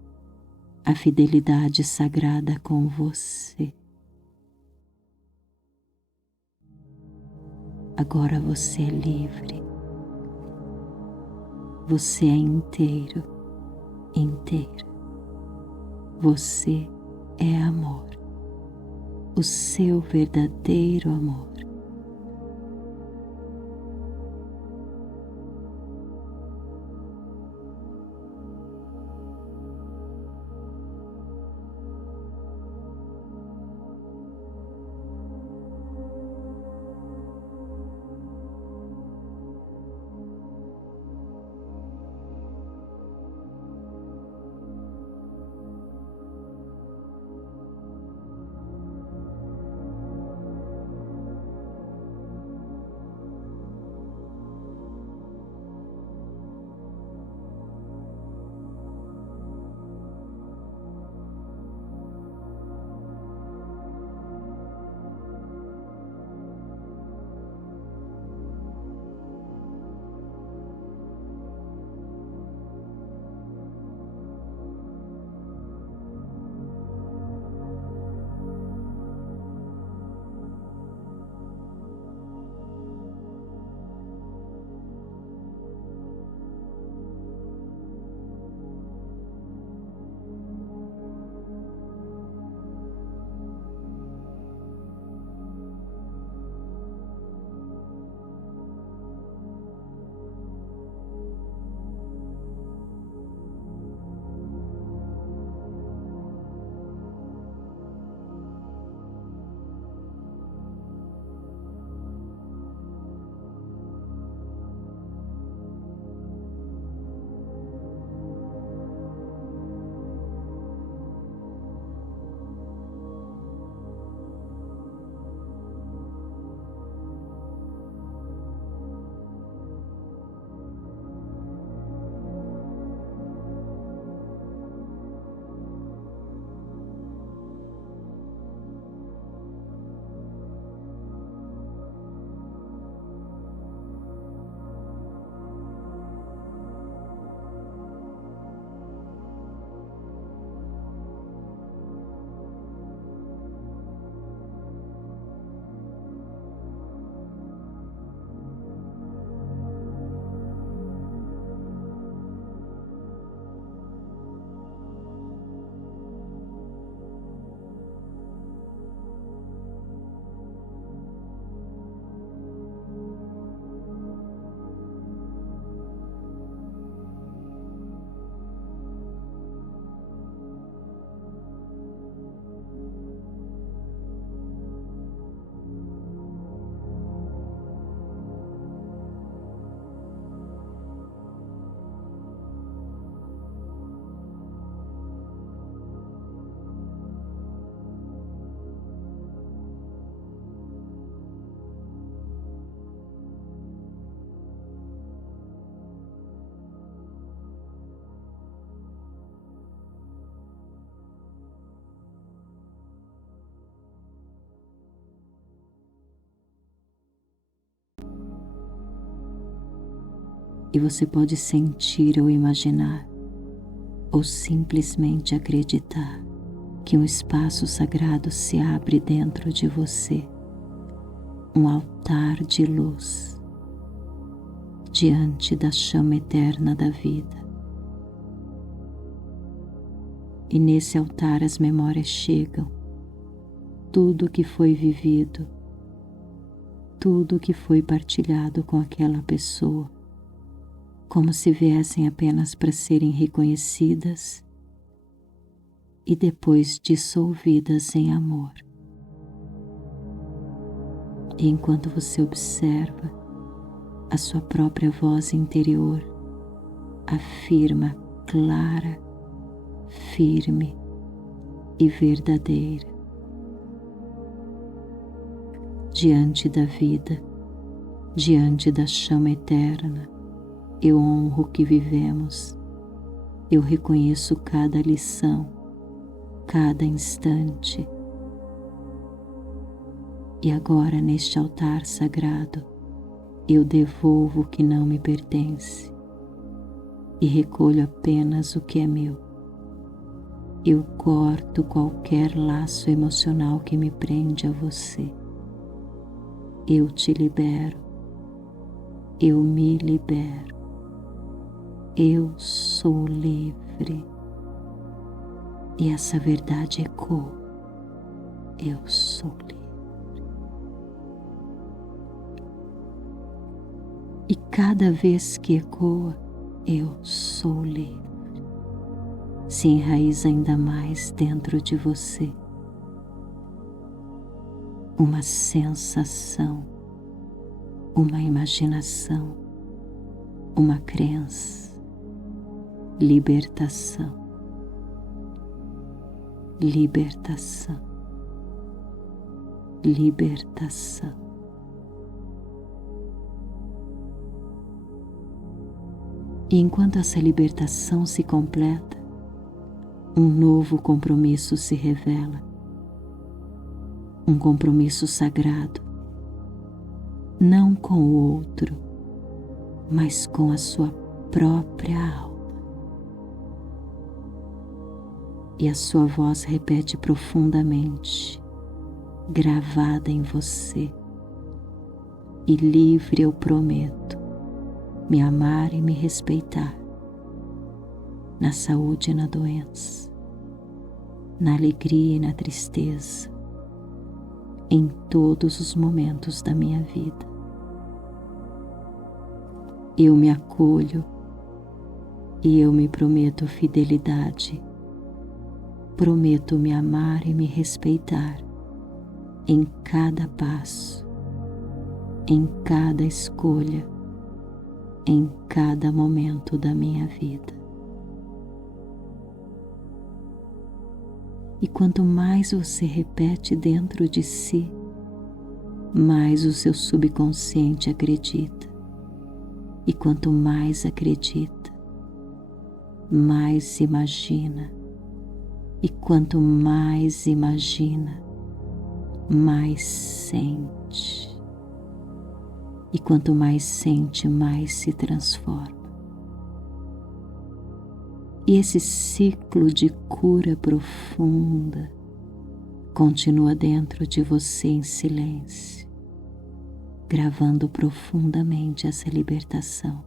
a fidelidade sagrada com você. Agora você é livre, você é inteiro, inteira. Você é amor, o seu verdadeiro amor. e você pode sentir ou imaginar, ou simplesmente acreditar que um espaço sagrado se abre dentro de você, um altar de luz diante da chama eterna da vida. E nesse altar as memórias chegam, tudo que foi vivido, tudo que foi partilhado com aquela pessoa, como se viessem apenas para serem reconhecidas e depois dissolvidas em amor. E enquanto você observa, a sua própria voz interior afirma clara, firme e verdadeira: diante da vida, diante da chama eterna, eu honro o que vivemos, eu reconheço cada lição, cada instante. E agora, neste altar sagrado, eu devolvo o que não me pertence e recolho apenas o que é meu. Eu corto qualquer laço emocional que me prende a você. Eu te libero, eu me libero, eu sou livre. E essa verdade ecoa: eu sou livre. E cada vez que ecoa, eu sou livre, se enraiza ainda mais dentro de você uma sensação, uma imaginação, uma crença: libertação, libertação, libertação. E enquanto essa libertação se completa, um novo compromisso se revela, um compromisso sagrado, não com o outro, mas com a sua própria alma. E a sua voz repete profundamente, gravada em você: e livre eu prometo me amar e me respeitar, na saúde e na doença, na alegria e na tristeza, em todos os momentos da minha vida. Eu me acolho e eu me prometo fidelidade. Prometo me amar e me respeitar em cada passo, em cada escolha, em cada momento da minha vida. E quanto mais você repete dentro de si, mais o seu subconsciente acredita. E quanto mais acredita, mais imagina. E quanto mais imagina, mais sente. E quanto mais sente, mais se transforma. E esse ciclo de cura profunda continua dentro de você em silêncio, gravando profundamente essa libertação,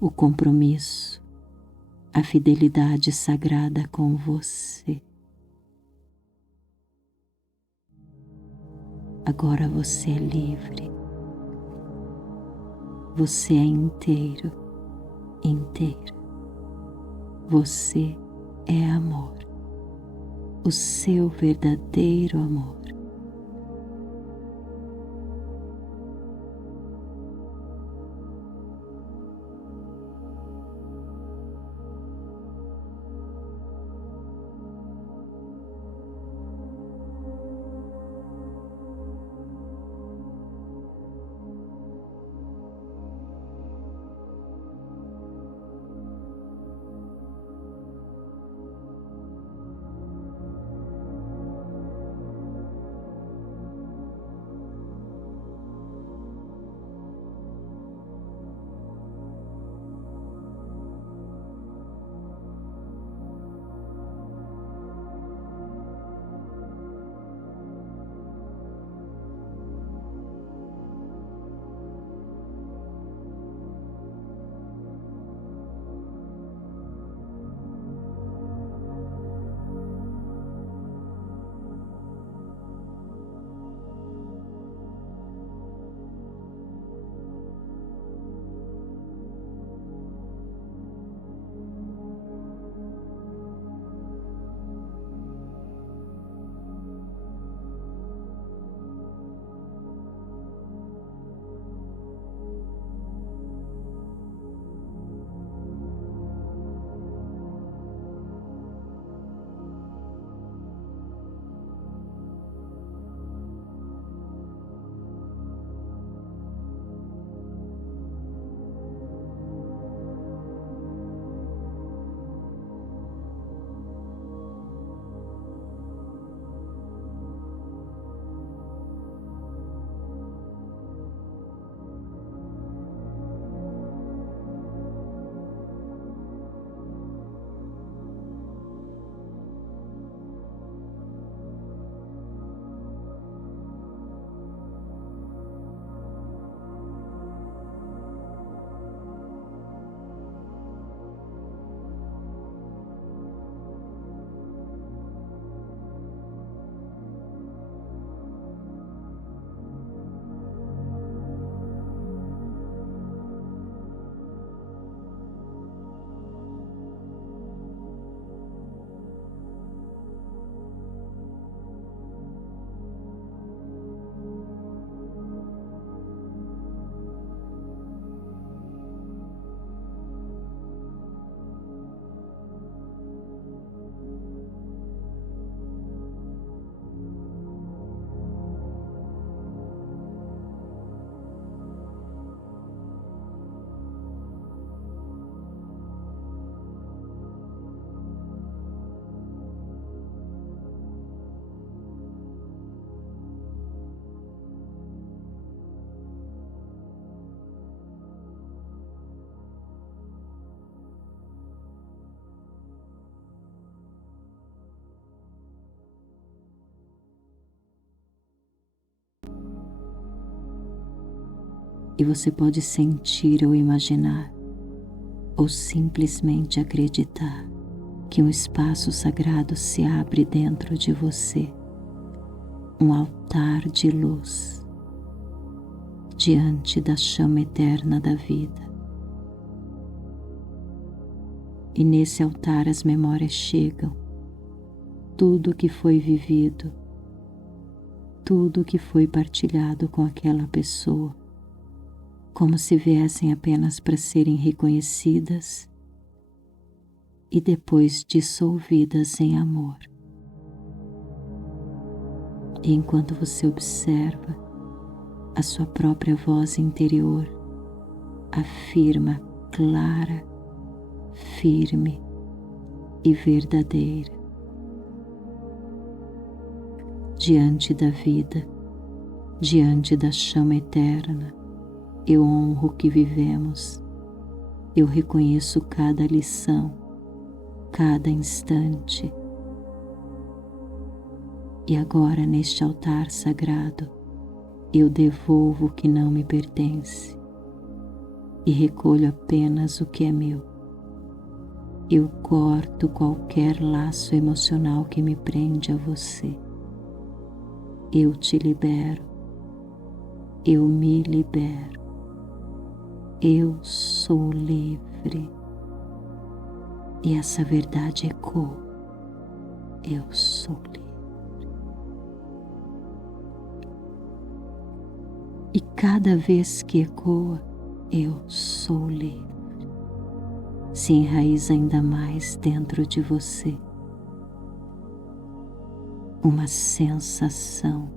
o compromisso, a fidelidade sagrada com você. Agora você é livre. Você é inteiro, inteira. Você é amor, o seu verdadeiro amor. e você pode sentir ou imaginar, ou simplesmente acreditar que um espaço sagrado se abre dentro de você, um altar de luz diante da chama eterna da vida. E nesse altar as memórias chegam, tudo o que foi vivido, tudo o que foi partilhado com aquela pessoa, como se viessem apenas para serem reconhecidas e depois dissolvidas em amor. E enquanto você observa, a sua própria voz interior afirma clara, firme e verdadeira. Diante da vida, diante da chama eterna, eu honro o que vivemos, eu reconheço cada lição, cada instante. E agora, neste altar sagrado, eu devolvo o que não me pertence e recolho apenas o que é meu. Eu corto qualquer laço emocional que me prende a você. Eu te libero, eu me libero, eu sou livre. E essa verdade ecoa, eu sou livre. E cada vez que ecoa, eu sou livre, se enraiza ainda mais dentro de você. Uma sensação,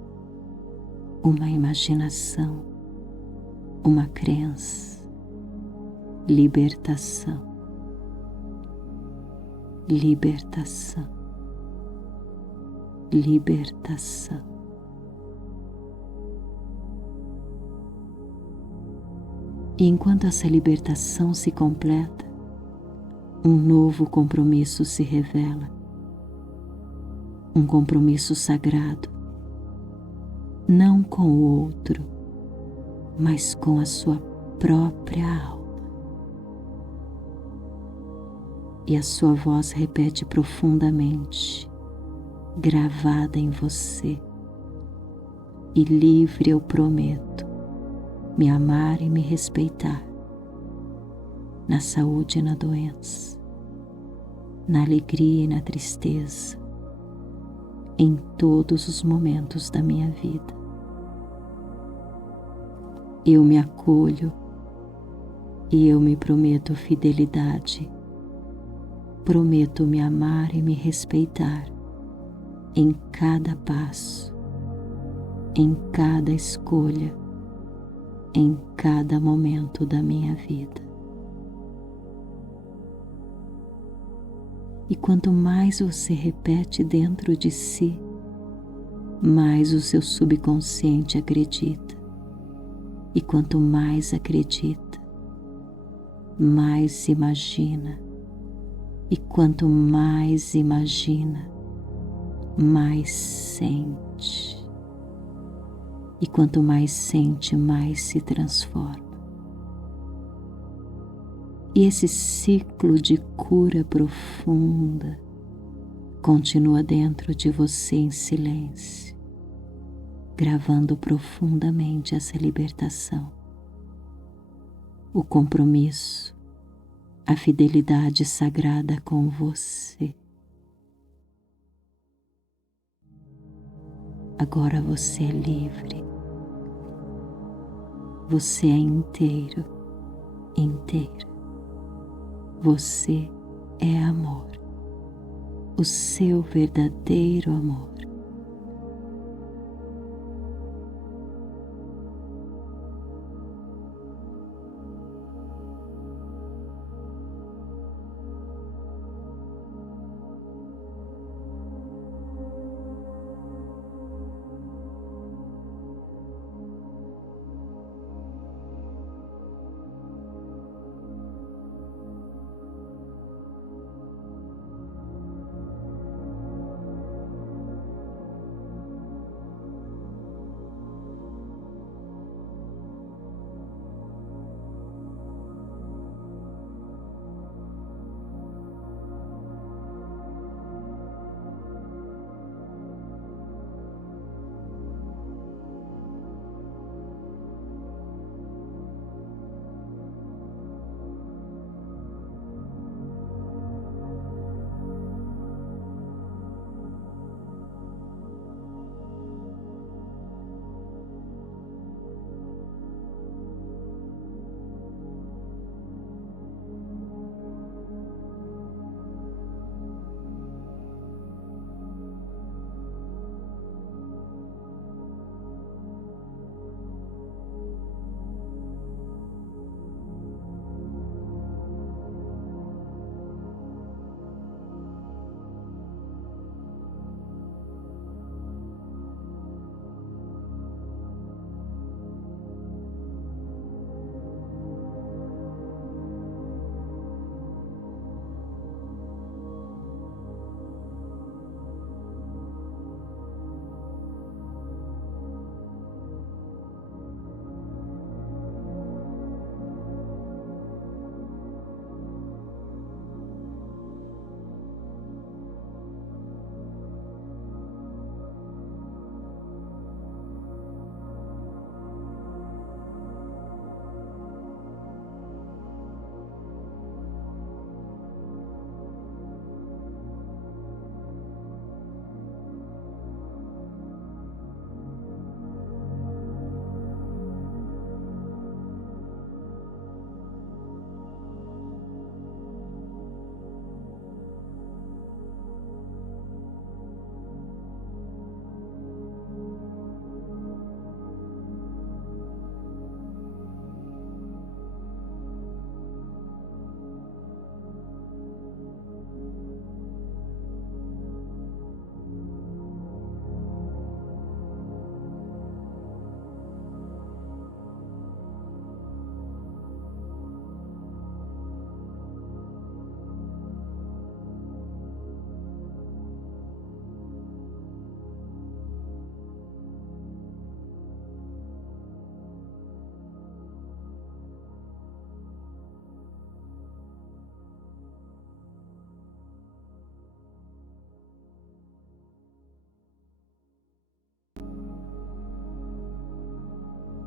uma imaginação, uma crença, libertação, libertação, libertação. E enquanto essa libertação se completa, um novo compromisso se revela, um compromisso sagrado, não com o outro, mas com a sua própria alma. E a sua voz repete profundamente, gravada em você: e livre eu prometo me amar e me respeitar, na saúde e na doença, na alegria e na tristeza, em todos os momentos da minha vida. Eu me acolho e eu me prometo fidelidade. Prometo me amar e me respeitar em cada passo, em cada escolha, em cada momento da minha vida. E quanto mais você repete dentro de si, mais o seu subconsciente acredita. E quanto mais acredita, mais imagina. E quanto mais imagina, mais sente. E quanto mais sente, mais se transforma. E esse ciclo de cura profunda continua dentro de você em silêncio, gravando profundamente essa libertação, o compromisso, a fidelidade sagrada com você. Agora você é livre. Você é inteiro, inteira. Você é amor, o seu verdadeiro amor.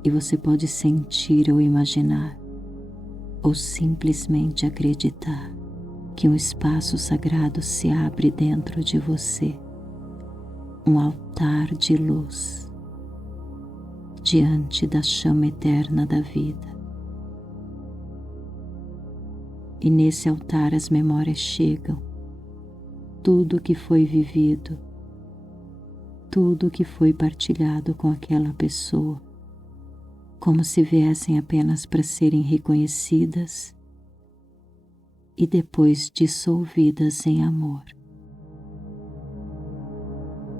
e você pode sentir ou imaginar, ou simplesmente acreditar que um espaço sagrado se abre dentro de você, um altar de luz diante da chama eterna da vida. E nesse altar as memórias chegam, tudo que foi vivido, tudo que foi partilhado com aquela pessoa, como se viessem apenas para serem reconhecidas e depois dissolvidas em amor.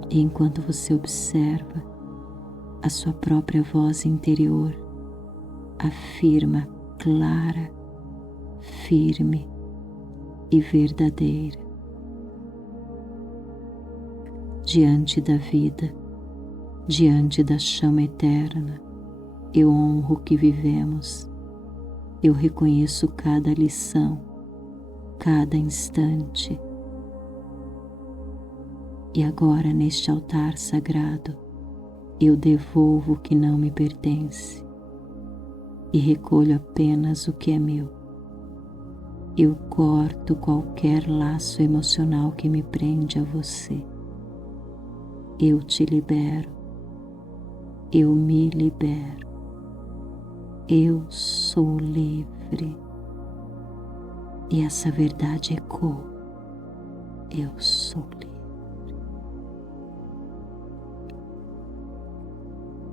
E enquanto você observa, a sua própria voz interior afirma clara, firme e verdadeira: diante da vida, diante da chama eterna, eu honro o que vivemos, eu reconheço cada lição, cada instante. E agora, neste altar sagrado, eu devolvo o que não me pertence e recolho apenas o que é meu. Eu corto qualquer laço emocional que me prende a você. Eu te libero, eu me libero, eu sou livre. E essa verdade ecoa: eu sou livre.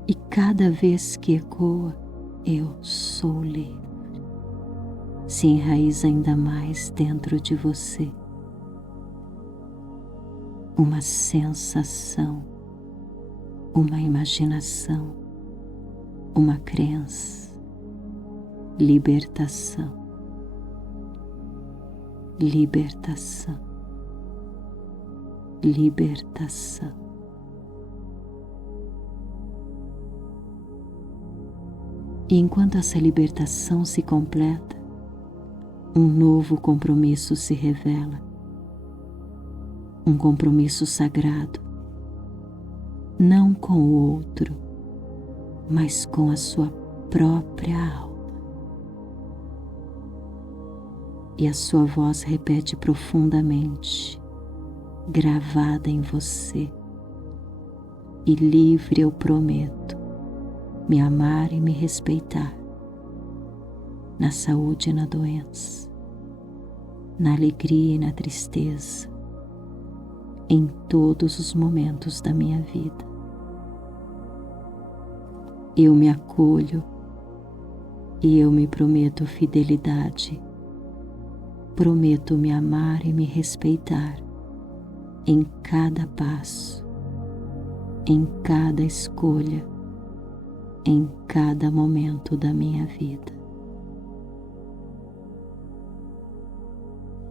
E cada vez que ecoa, eu sou livre, se enraiza ainda mais dentro de você uma sensação, uma imaginação, uma crença: libertação, libertação, libertação. E enquanto essa libertação se completa, um novo compromisso se revela, um compromisso sagrado, não com o outro, mas com a sua própria alma. E a sua voz repete profundamente, gravada em você: e livre eu prometo me amar e me respeitar, na saúde e na doença, na alegria e na tristeza, em todos os momentos da minha vida. Eu me acolho e eu me prometo fidelidade. Prometo me amar e me respeitar em cada passo, em cada escolha, em cada momento da minha vida.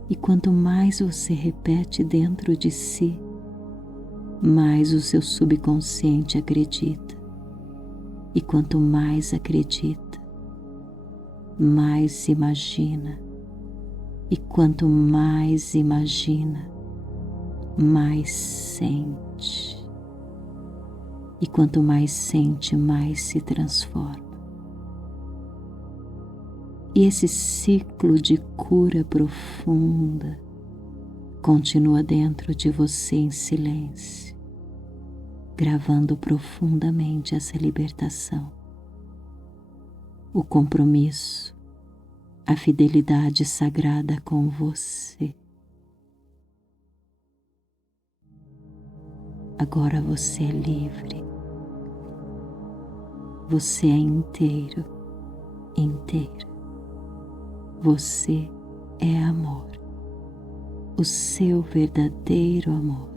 E quanto mais você repete dentro de si, mais o seu subconsciente acredita. E quanto mais acredita, mais imagina. E quanto mais imagina, mais sente. E quanto mais sente, mais se transforma. E esse ciclo de cura profunda continua dentro de você em silêncio, gravando profundamente essa libertação, o compromisso, a fidelidade sagrada com você. Agora você é livre. Você é inteiro, inteira. Você é amor, o seu verdadeiro amor.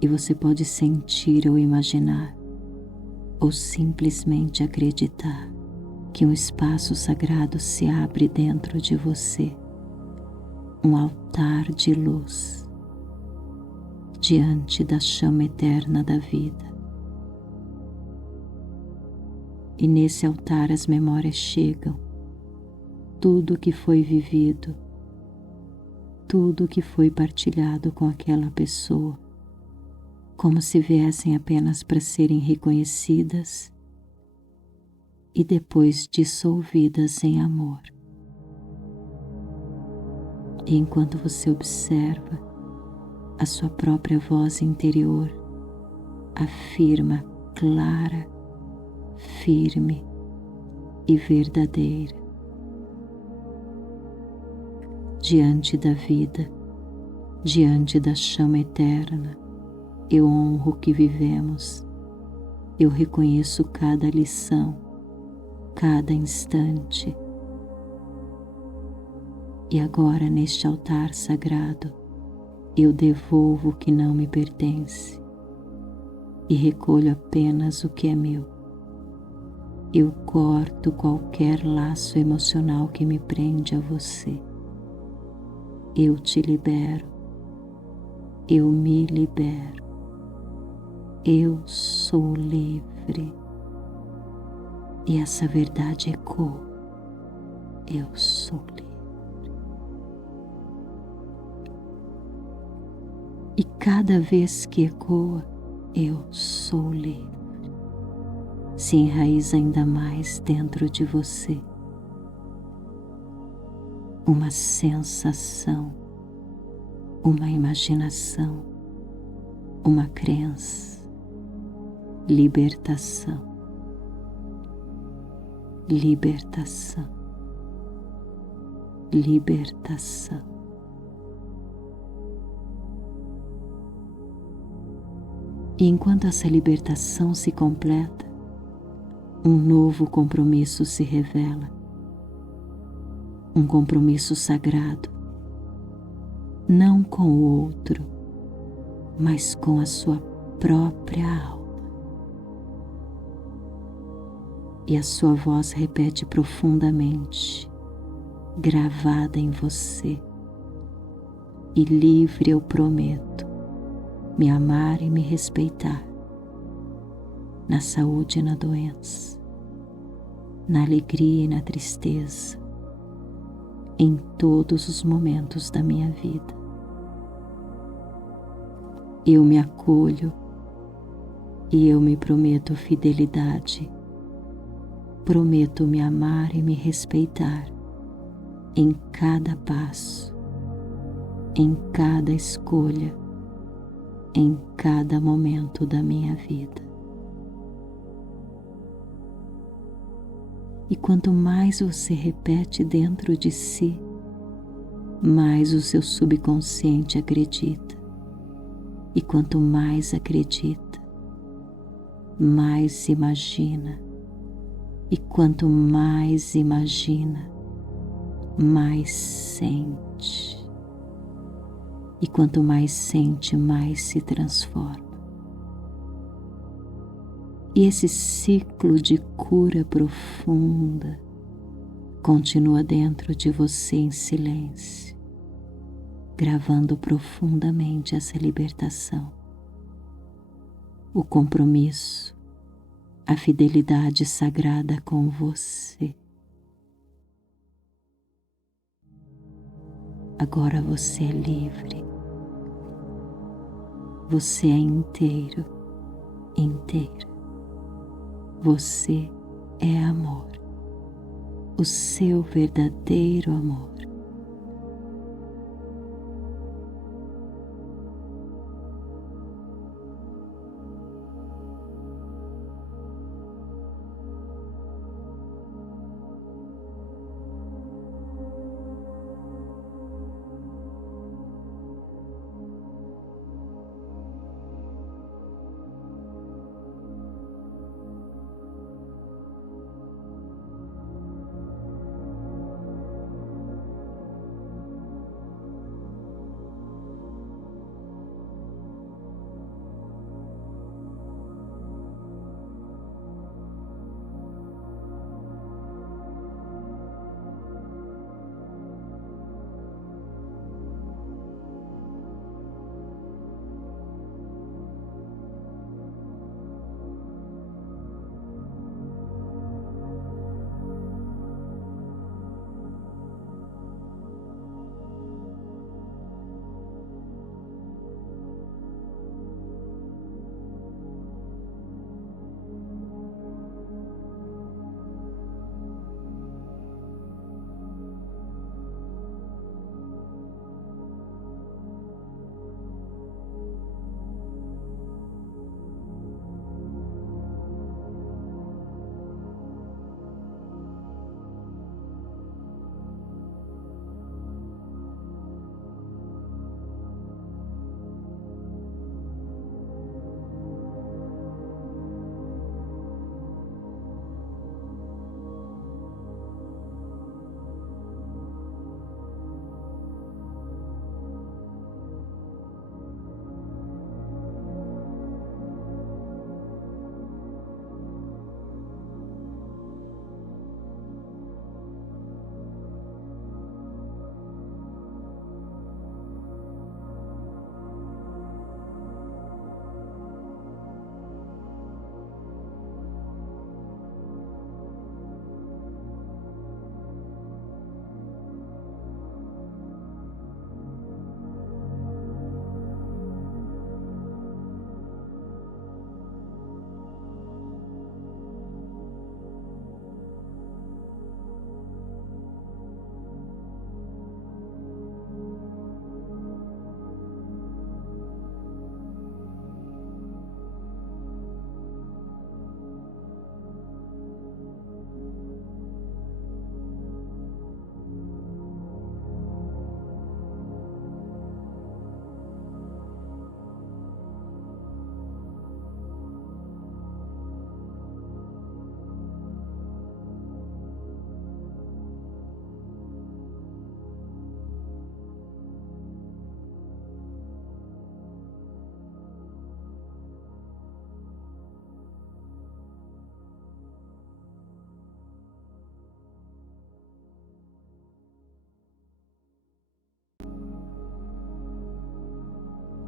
e você pode sentir ou imaginar, ou simplesmente acreditar que um espaço sagrado se abre dentro de você, um altar de luz diante da chama eterna da vida. E nesse altar as memórias chegam, tudo que foi vivido, tudo que foi partilhado com aquela pessoa, como se viessem apenas para serem reconhecidas e depois dissolvidas em amor. E enquanto você observa, a sua própria voz interior afirma clara, firme e verdadeira: diante da vida, diante da chama eterna, eu honro o que vivemos, eu reconheço cada lição, cada instante. E agora, neste altar sagrado, eu devolvo o que não me pertence e recolho apenas o que é meu. Eu corto qualquer laço emocional que me prende a você. Eu te libero, eu me libero, eu sou livre. E essa verdade ecoa: eu sou livre. E cada vez que ecoa, eu sou livre, se enraiza ainda mais dentro de você uma sensação, uma imaginação, uma crença: libertação, libertação, libertação. E enquanto essa libertação se completa, um novo compromisso se revela, um compromisso sagrado, não com o outro, mas com a sua própria alma. E a sua voz repete profundamente, gravada em você: e livre eu prometo me amar e me respeitar, na saúde e na doença, na alegria e na tristeza, em todos os momentos da minha vida. Eu me acolho e eu me prometo fidelidade. Prometo me amar e me respeitar em cada passo, em cada escolha, em cada momento da minha vida. E quanto mais você repete dentro de si, mais o seu subconsciente acredita. E quanto mais acredita, mais imagina. E quanto mais imagina, mais sente. E quanto mais sente, mais se transforma. E esse ciclo de cura profunda continua dentro de você em silêncio, gravando profundamente essa libertação, o compromisso, a fidelidade sagrada com você. Agora você é livre. Você é inteiro, inteira. Você é amor, o seu verdadeiro amor.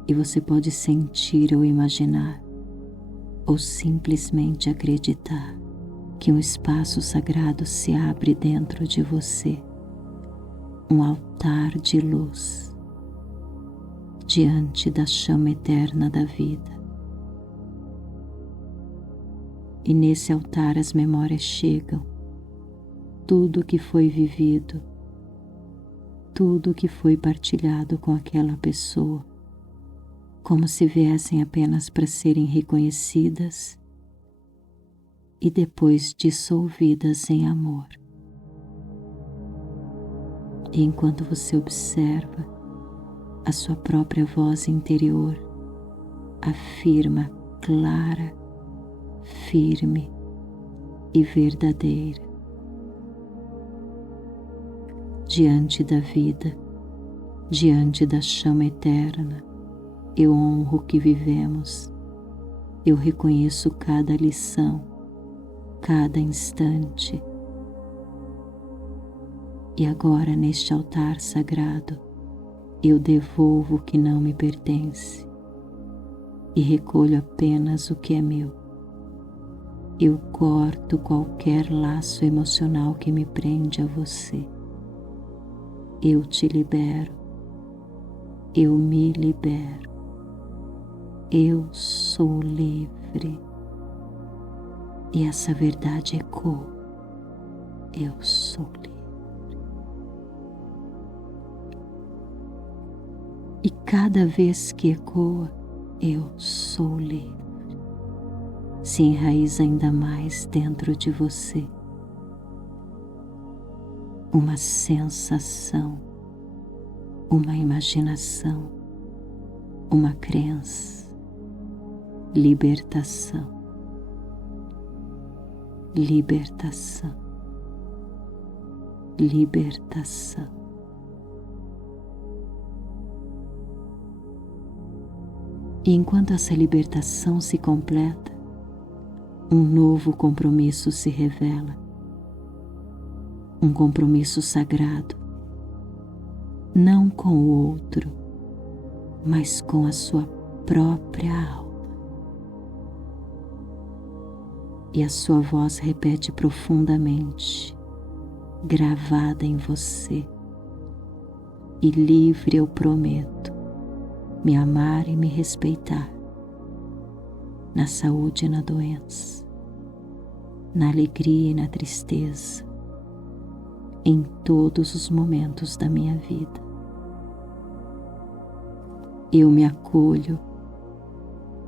e você pode sentir ou imaginar, ou simplesmente acreditar que um espaço sagrado se abre dentro de você, um altar de luz diante da chama eterna da vida. E nesse altar as memórias chegam, tudo o que foi vivido, tudo o que foi partilhado com aquela pessoa, como se viessem apenas para serem reconhecidas e depois dissolvidas em amor. E enquanto você observa, a sua própria voz interior afirma clara, firme e verdadeira: diante da vida, diante da chama eterna, eu honro o que vivemos, eu reconheço cada lição, cada instante. E agora, neste altar sagrado, eu devolvo o que não me pertence e recolho apenas o que é meu. Eu corto qualquer laço emocional que me prende a você. Eu te libero. Eu me libero. Eu sou livre. E essa verdade ecoa: eu sou livre. E cada vez que ecoa, eu sou livre, se enraiza ainda mais dentro de você uma sensação, uma imaginação, uma crença: libertação, libertação, libertação. E enquanto essa libertação se completa, um novo compromisso se revela, um compromisso sagrado, não com o outro, mas com a sua própria alma. E a sua voz repete profundamente, gravada em você: e livre eu prometo me amar e me respeitar, na saúde e na doença, na alegria e na tristeza, em todos os momentos da minha vida. Eu me acolho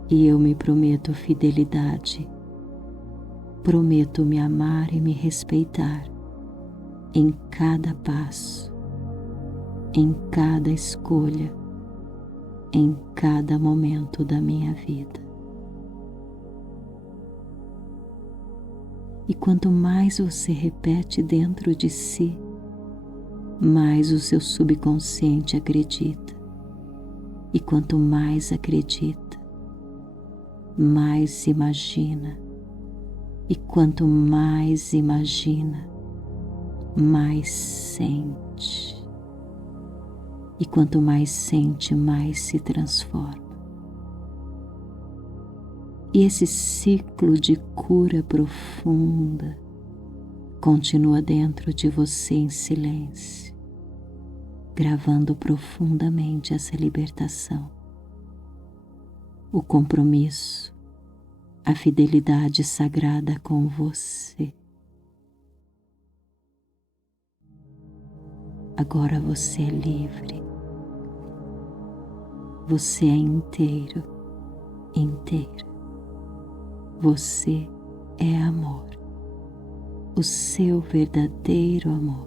e eu me prometo fidelidade. Prometo me amar e me respeitar em cada passo, em cada escolha, em cada momento da minha vida. E quanto mais você repete dentro de si, mais o seu subconsciente acredita. E quanto mais acredita, mais imagina. E quanto mais imagina, mais sente. E quanto mais sente, mais se transforma. E esse ciclo de cura profunda continua dentro de você em silêncio, gravando profundamente essa libertação, o compromisso, a fidelidade sagrada com você. Agora você é livre. Você é inteiro, inteira. Você é amor, o seu verdadeiro amor.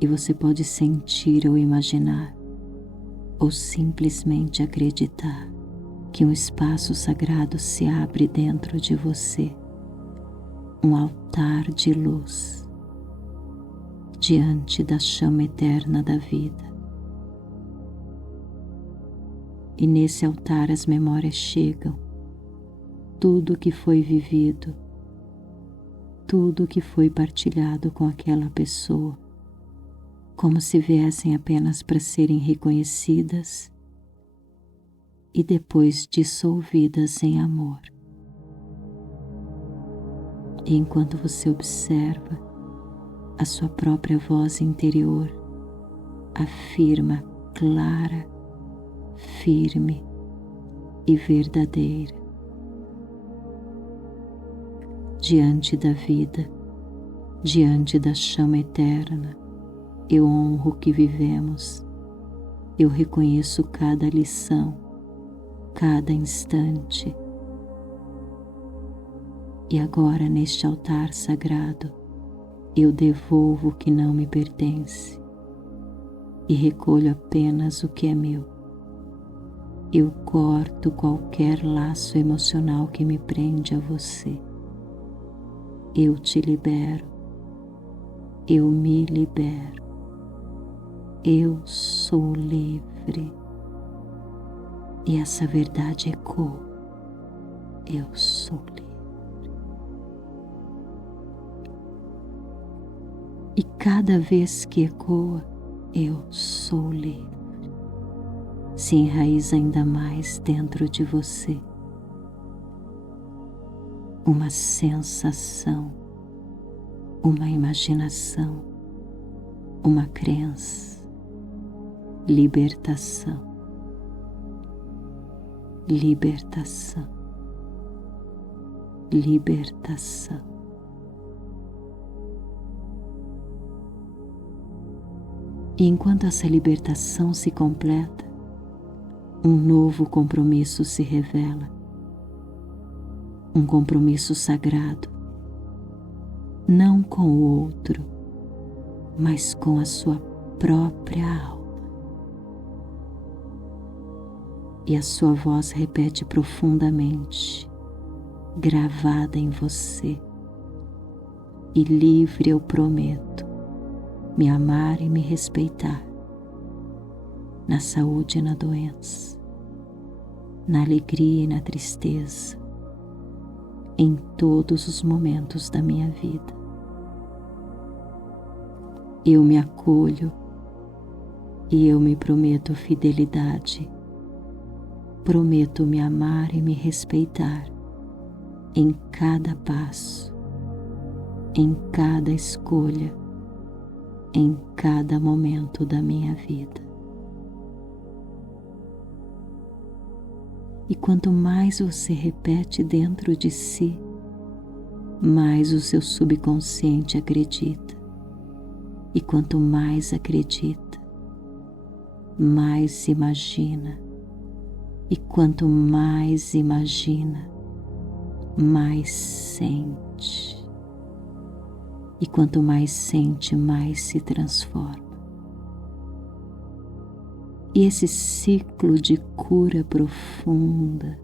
e você pode sentir ou imaginar, ou simplesmente acreditar que um espaço sagrado se abre dentro de você, um altar de luz diante da chama eterna da vida. E nesse altar as memórias chegam, tudo o que foi vivido, tudo o que foi partilhado com aquela pessoa, como se viessem apenas para serem reconhecidas e depois dissolvidas em amor. E enquanto você observa, a sua própria voz interior afirma clara, firme e verdadeira: diante da vida, diante da chama eterna, eu honro o que vivemos, eu reconheço cada lição, cada instante. E agora, neste altar sagrado, eu devolvo o que não me pertence e recolho apenas o que é meu. Eu corto qualquer laço emocional que me prende a você. Eu te libero, eu me libero, eu sou livre. E essa verdade ecoa: eu sou livre. E cada vez que ecoa, eu sou livre, se enraiza ainda mais dentro de você uma sensação, uma imaginação, uma crença: libertação, libertação, libertação. E enquanto essa libertação se completa, um novo compromisso se revela, um compromisso sagrado, não com o outro, mas com a sua própria alma. E a sua voz repete profundamente, gravada em você: e livre eu prometo me amar e me respeitar, na saúde e na doença, na alegria e na tristeza, em todos os momentos da minha vida. Eu me acolho e eu me prometo fidelidade. Prometo me amar e me respeitar em cada passo, em cada escolha, em cada momento da minha vida. E quanto mais você repete dentro de si, mais o seu subconsciente acredita. E quanto mais acredita, mais imagina. E quanto mais imagina, mais sente. E quanto mais sente, mais se transforma. E esse ciclo de cura profunda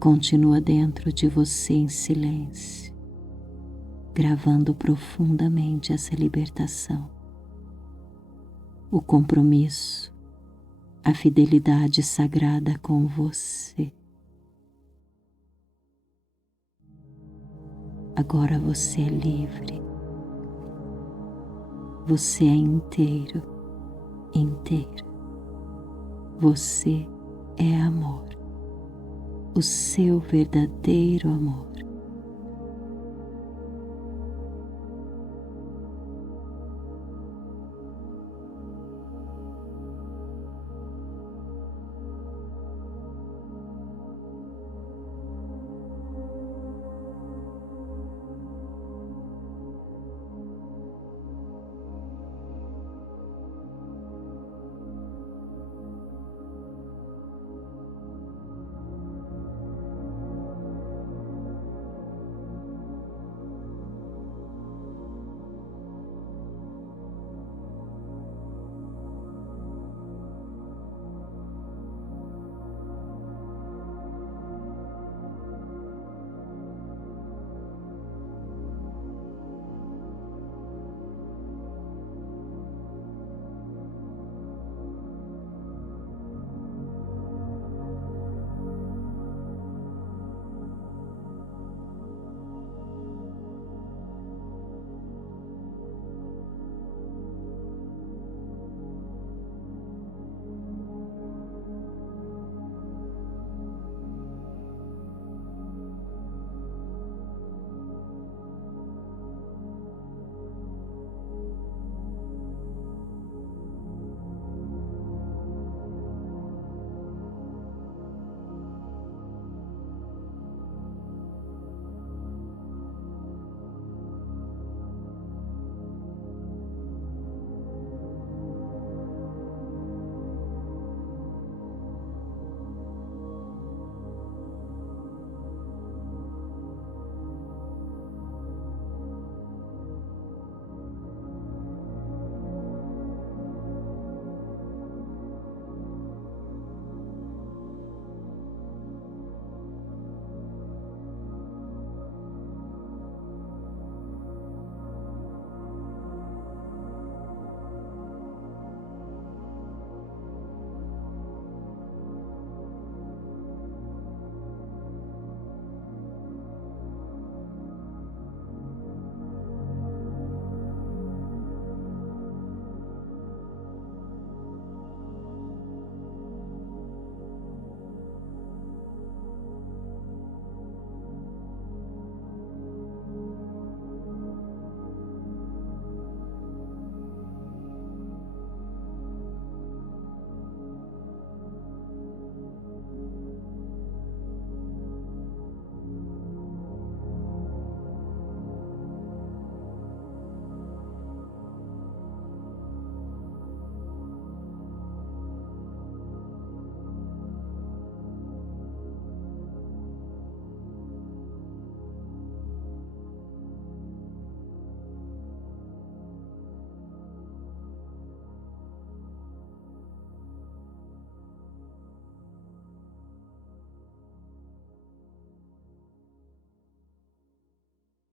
continua dentro de você em silêncio, gravando profundamente essa libertação, o compromisso, a fidelidade sagrada com você. Agora você é livre, você é inteiro, inteira. Você é amor, o seu verdadeiro amor.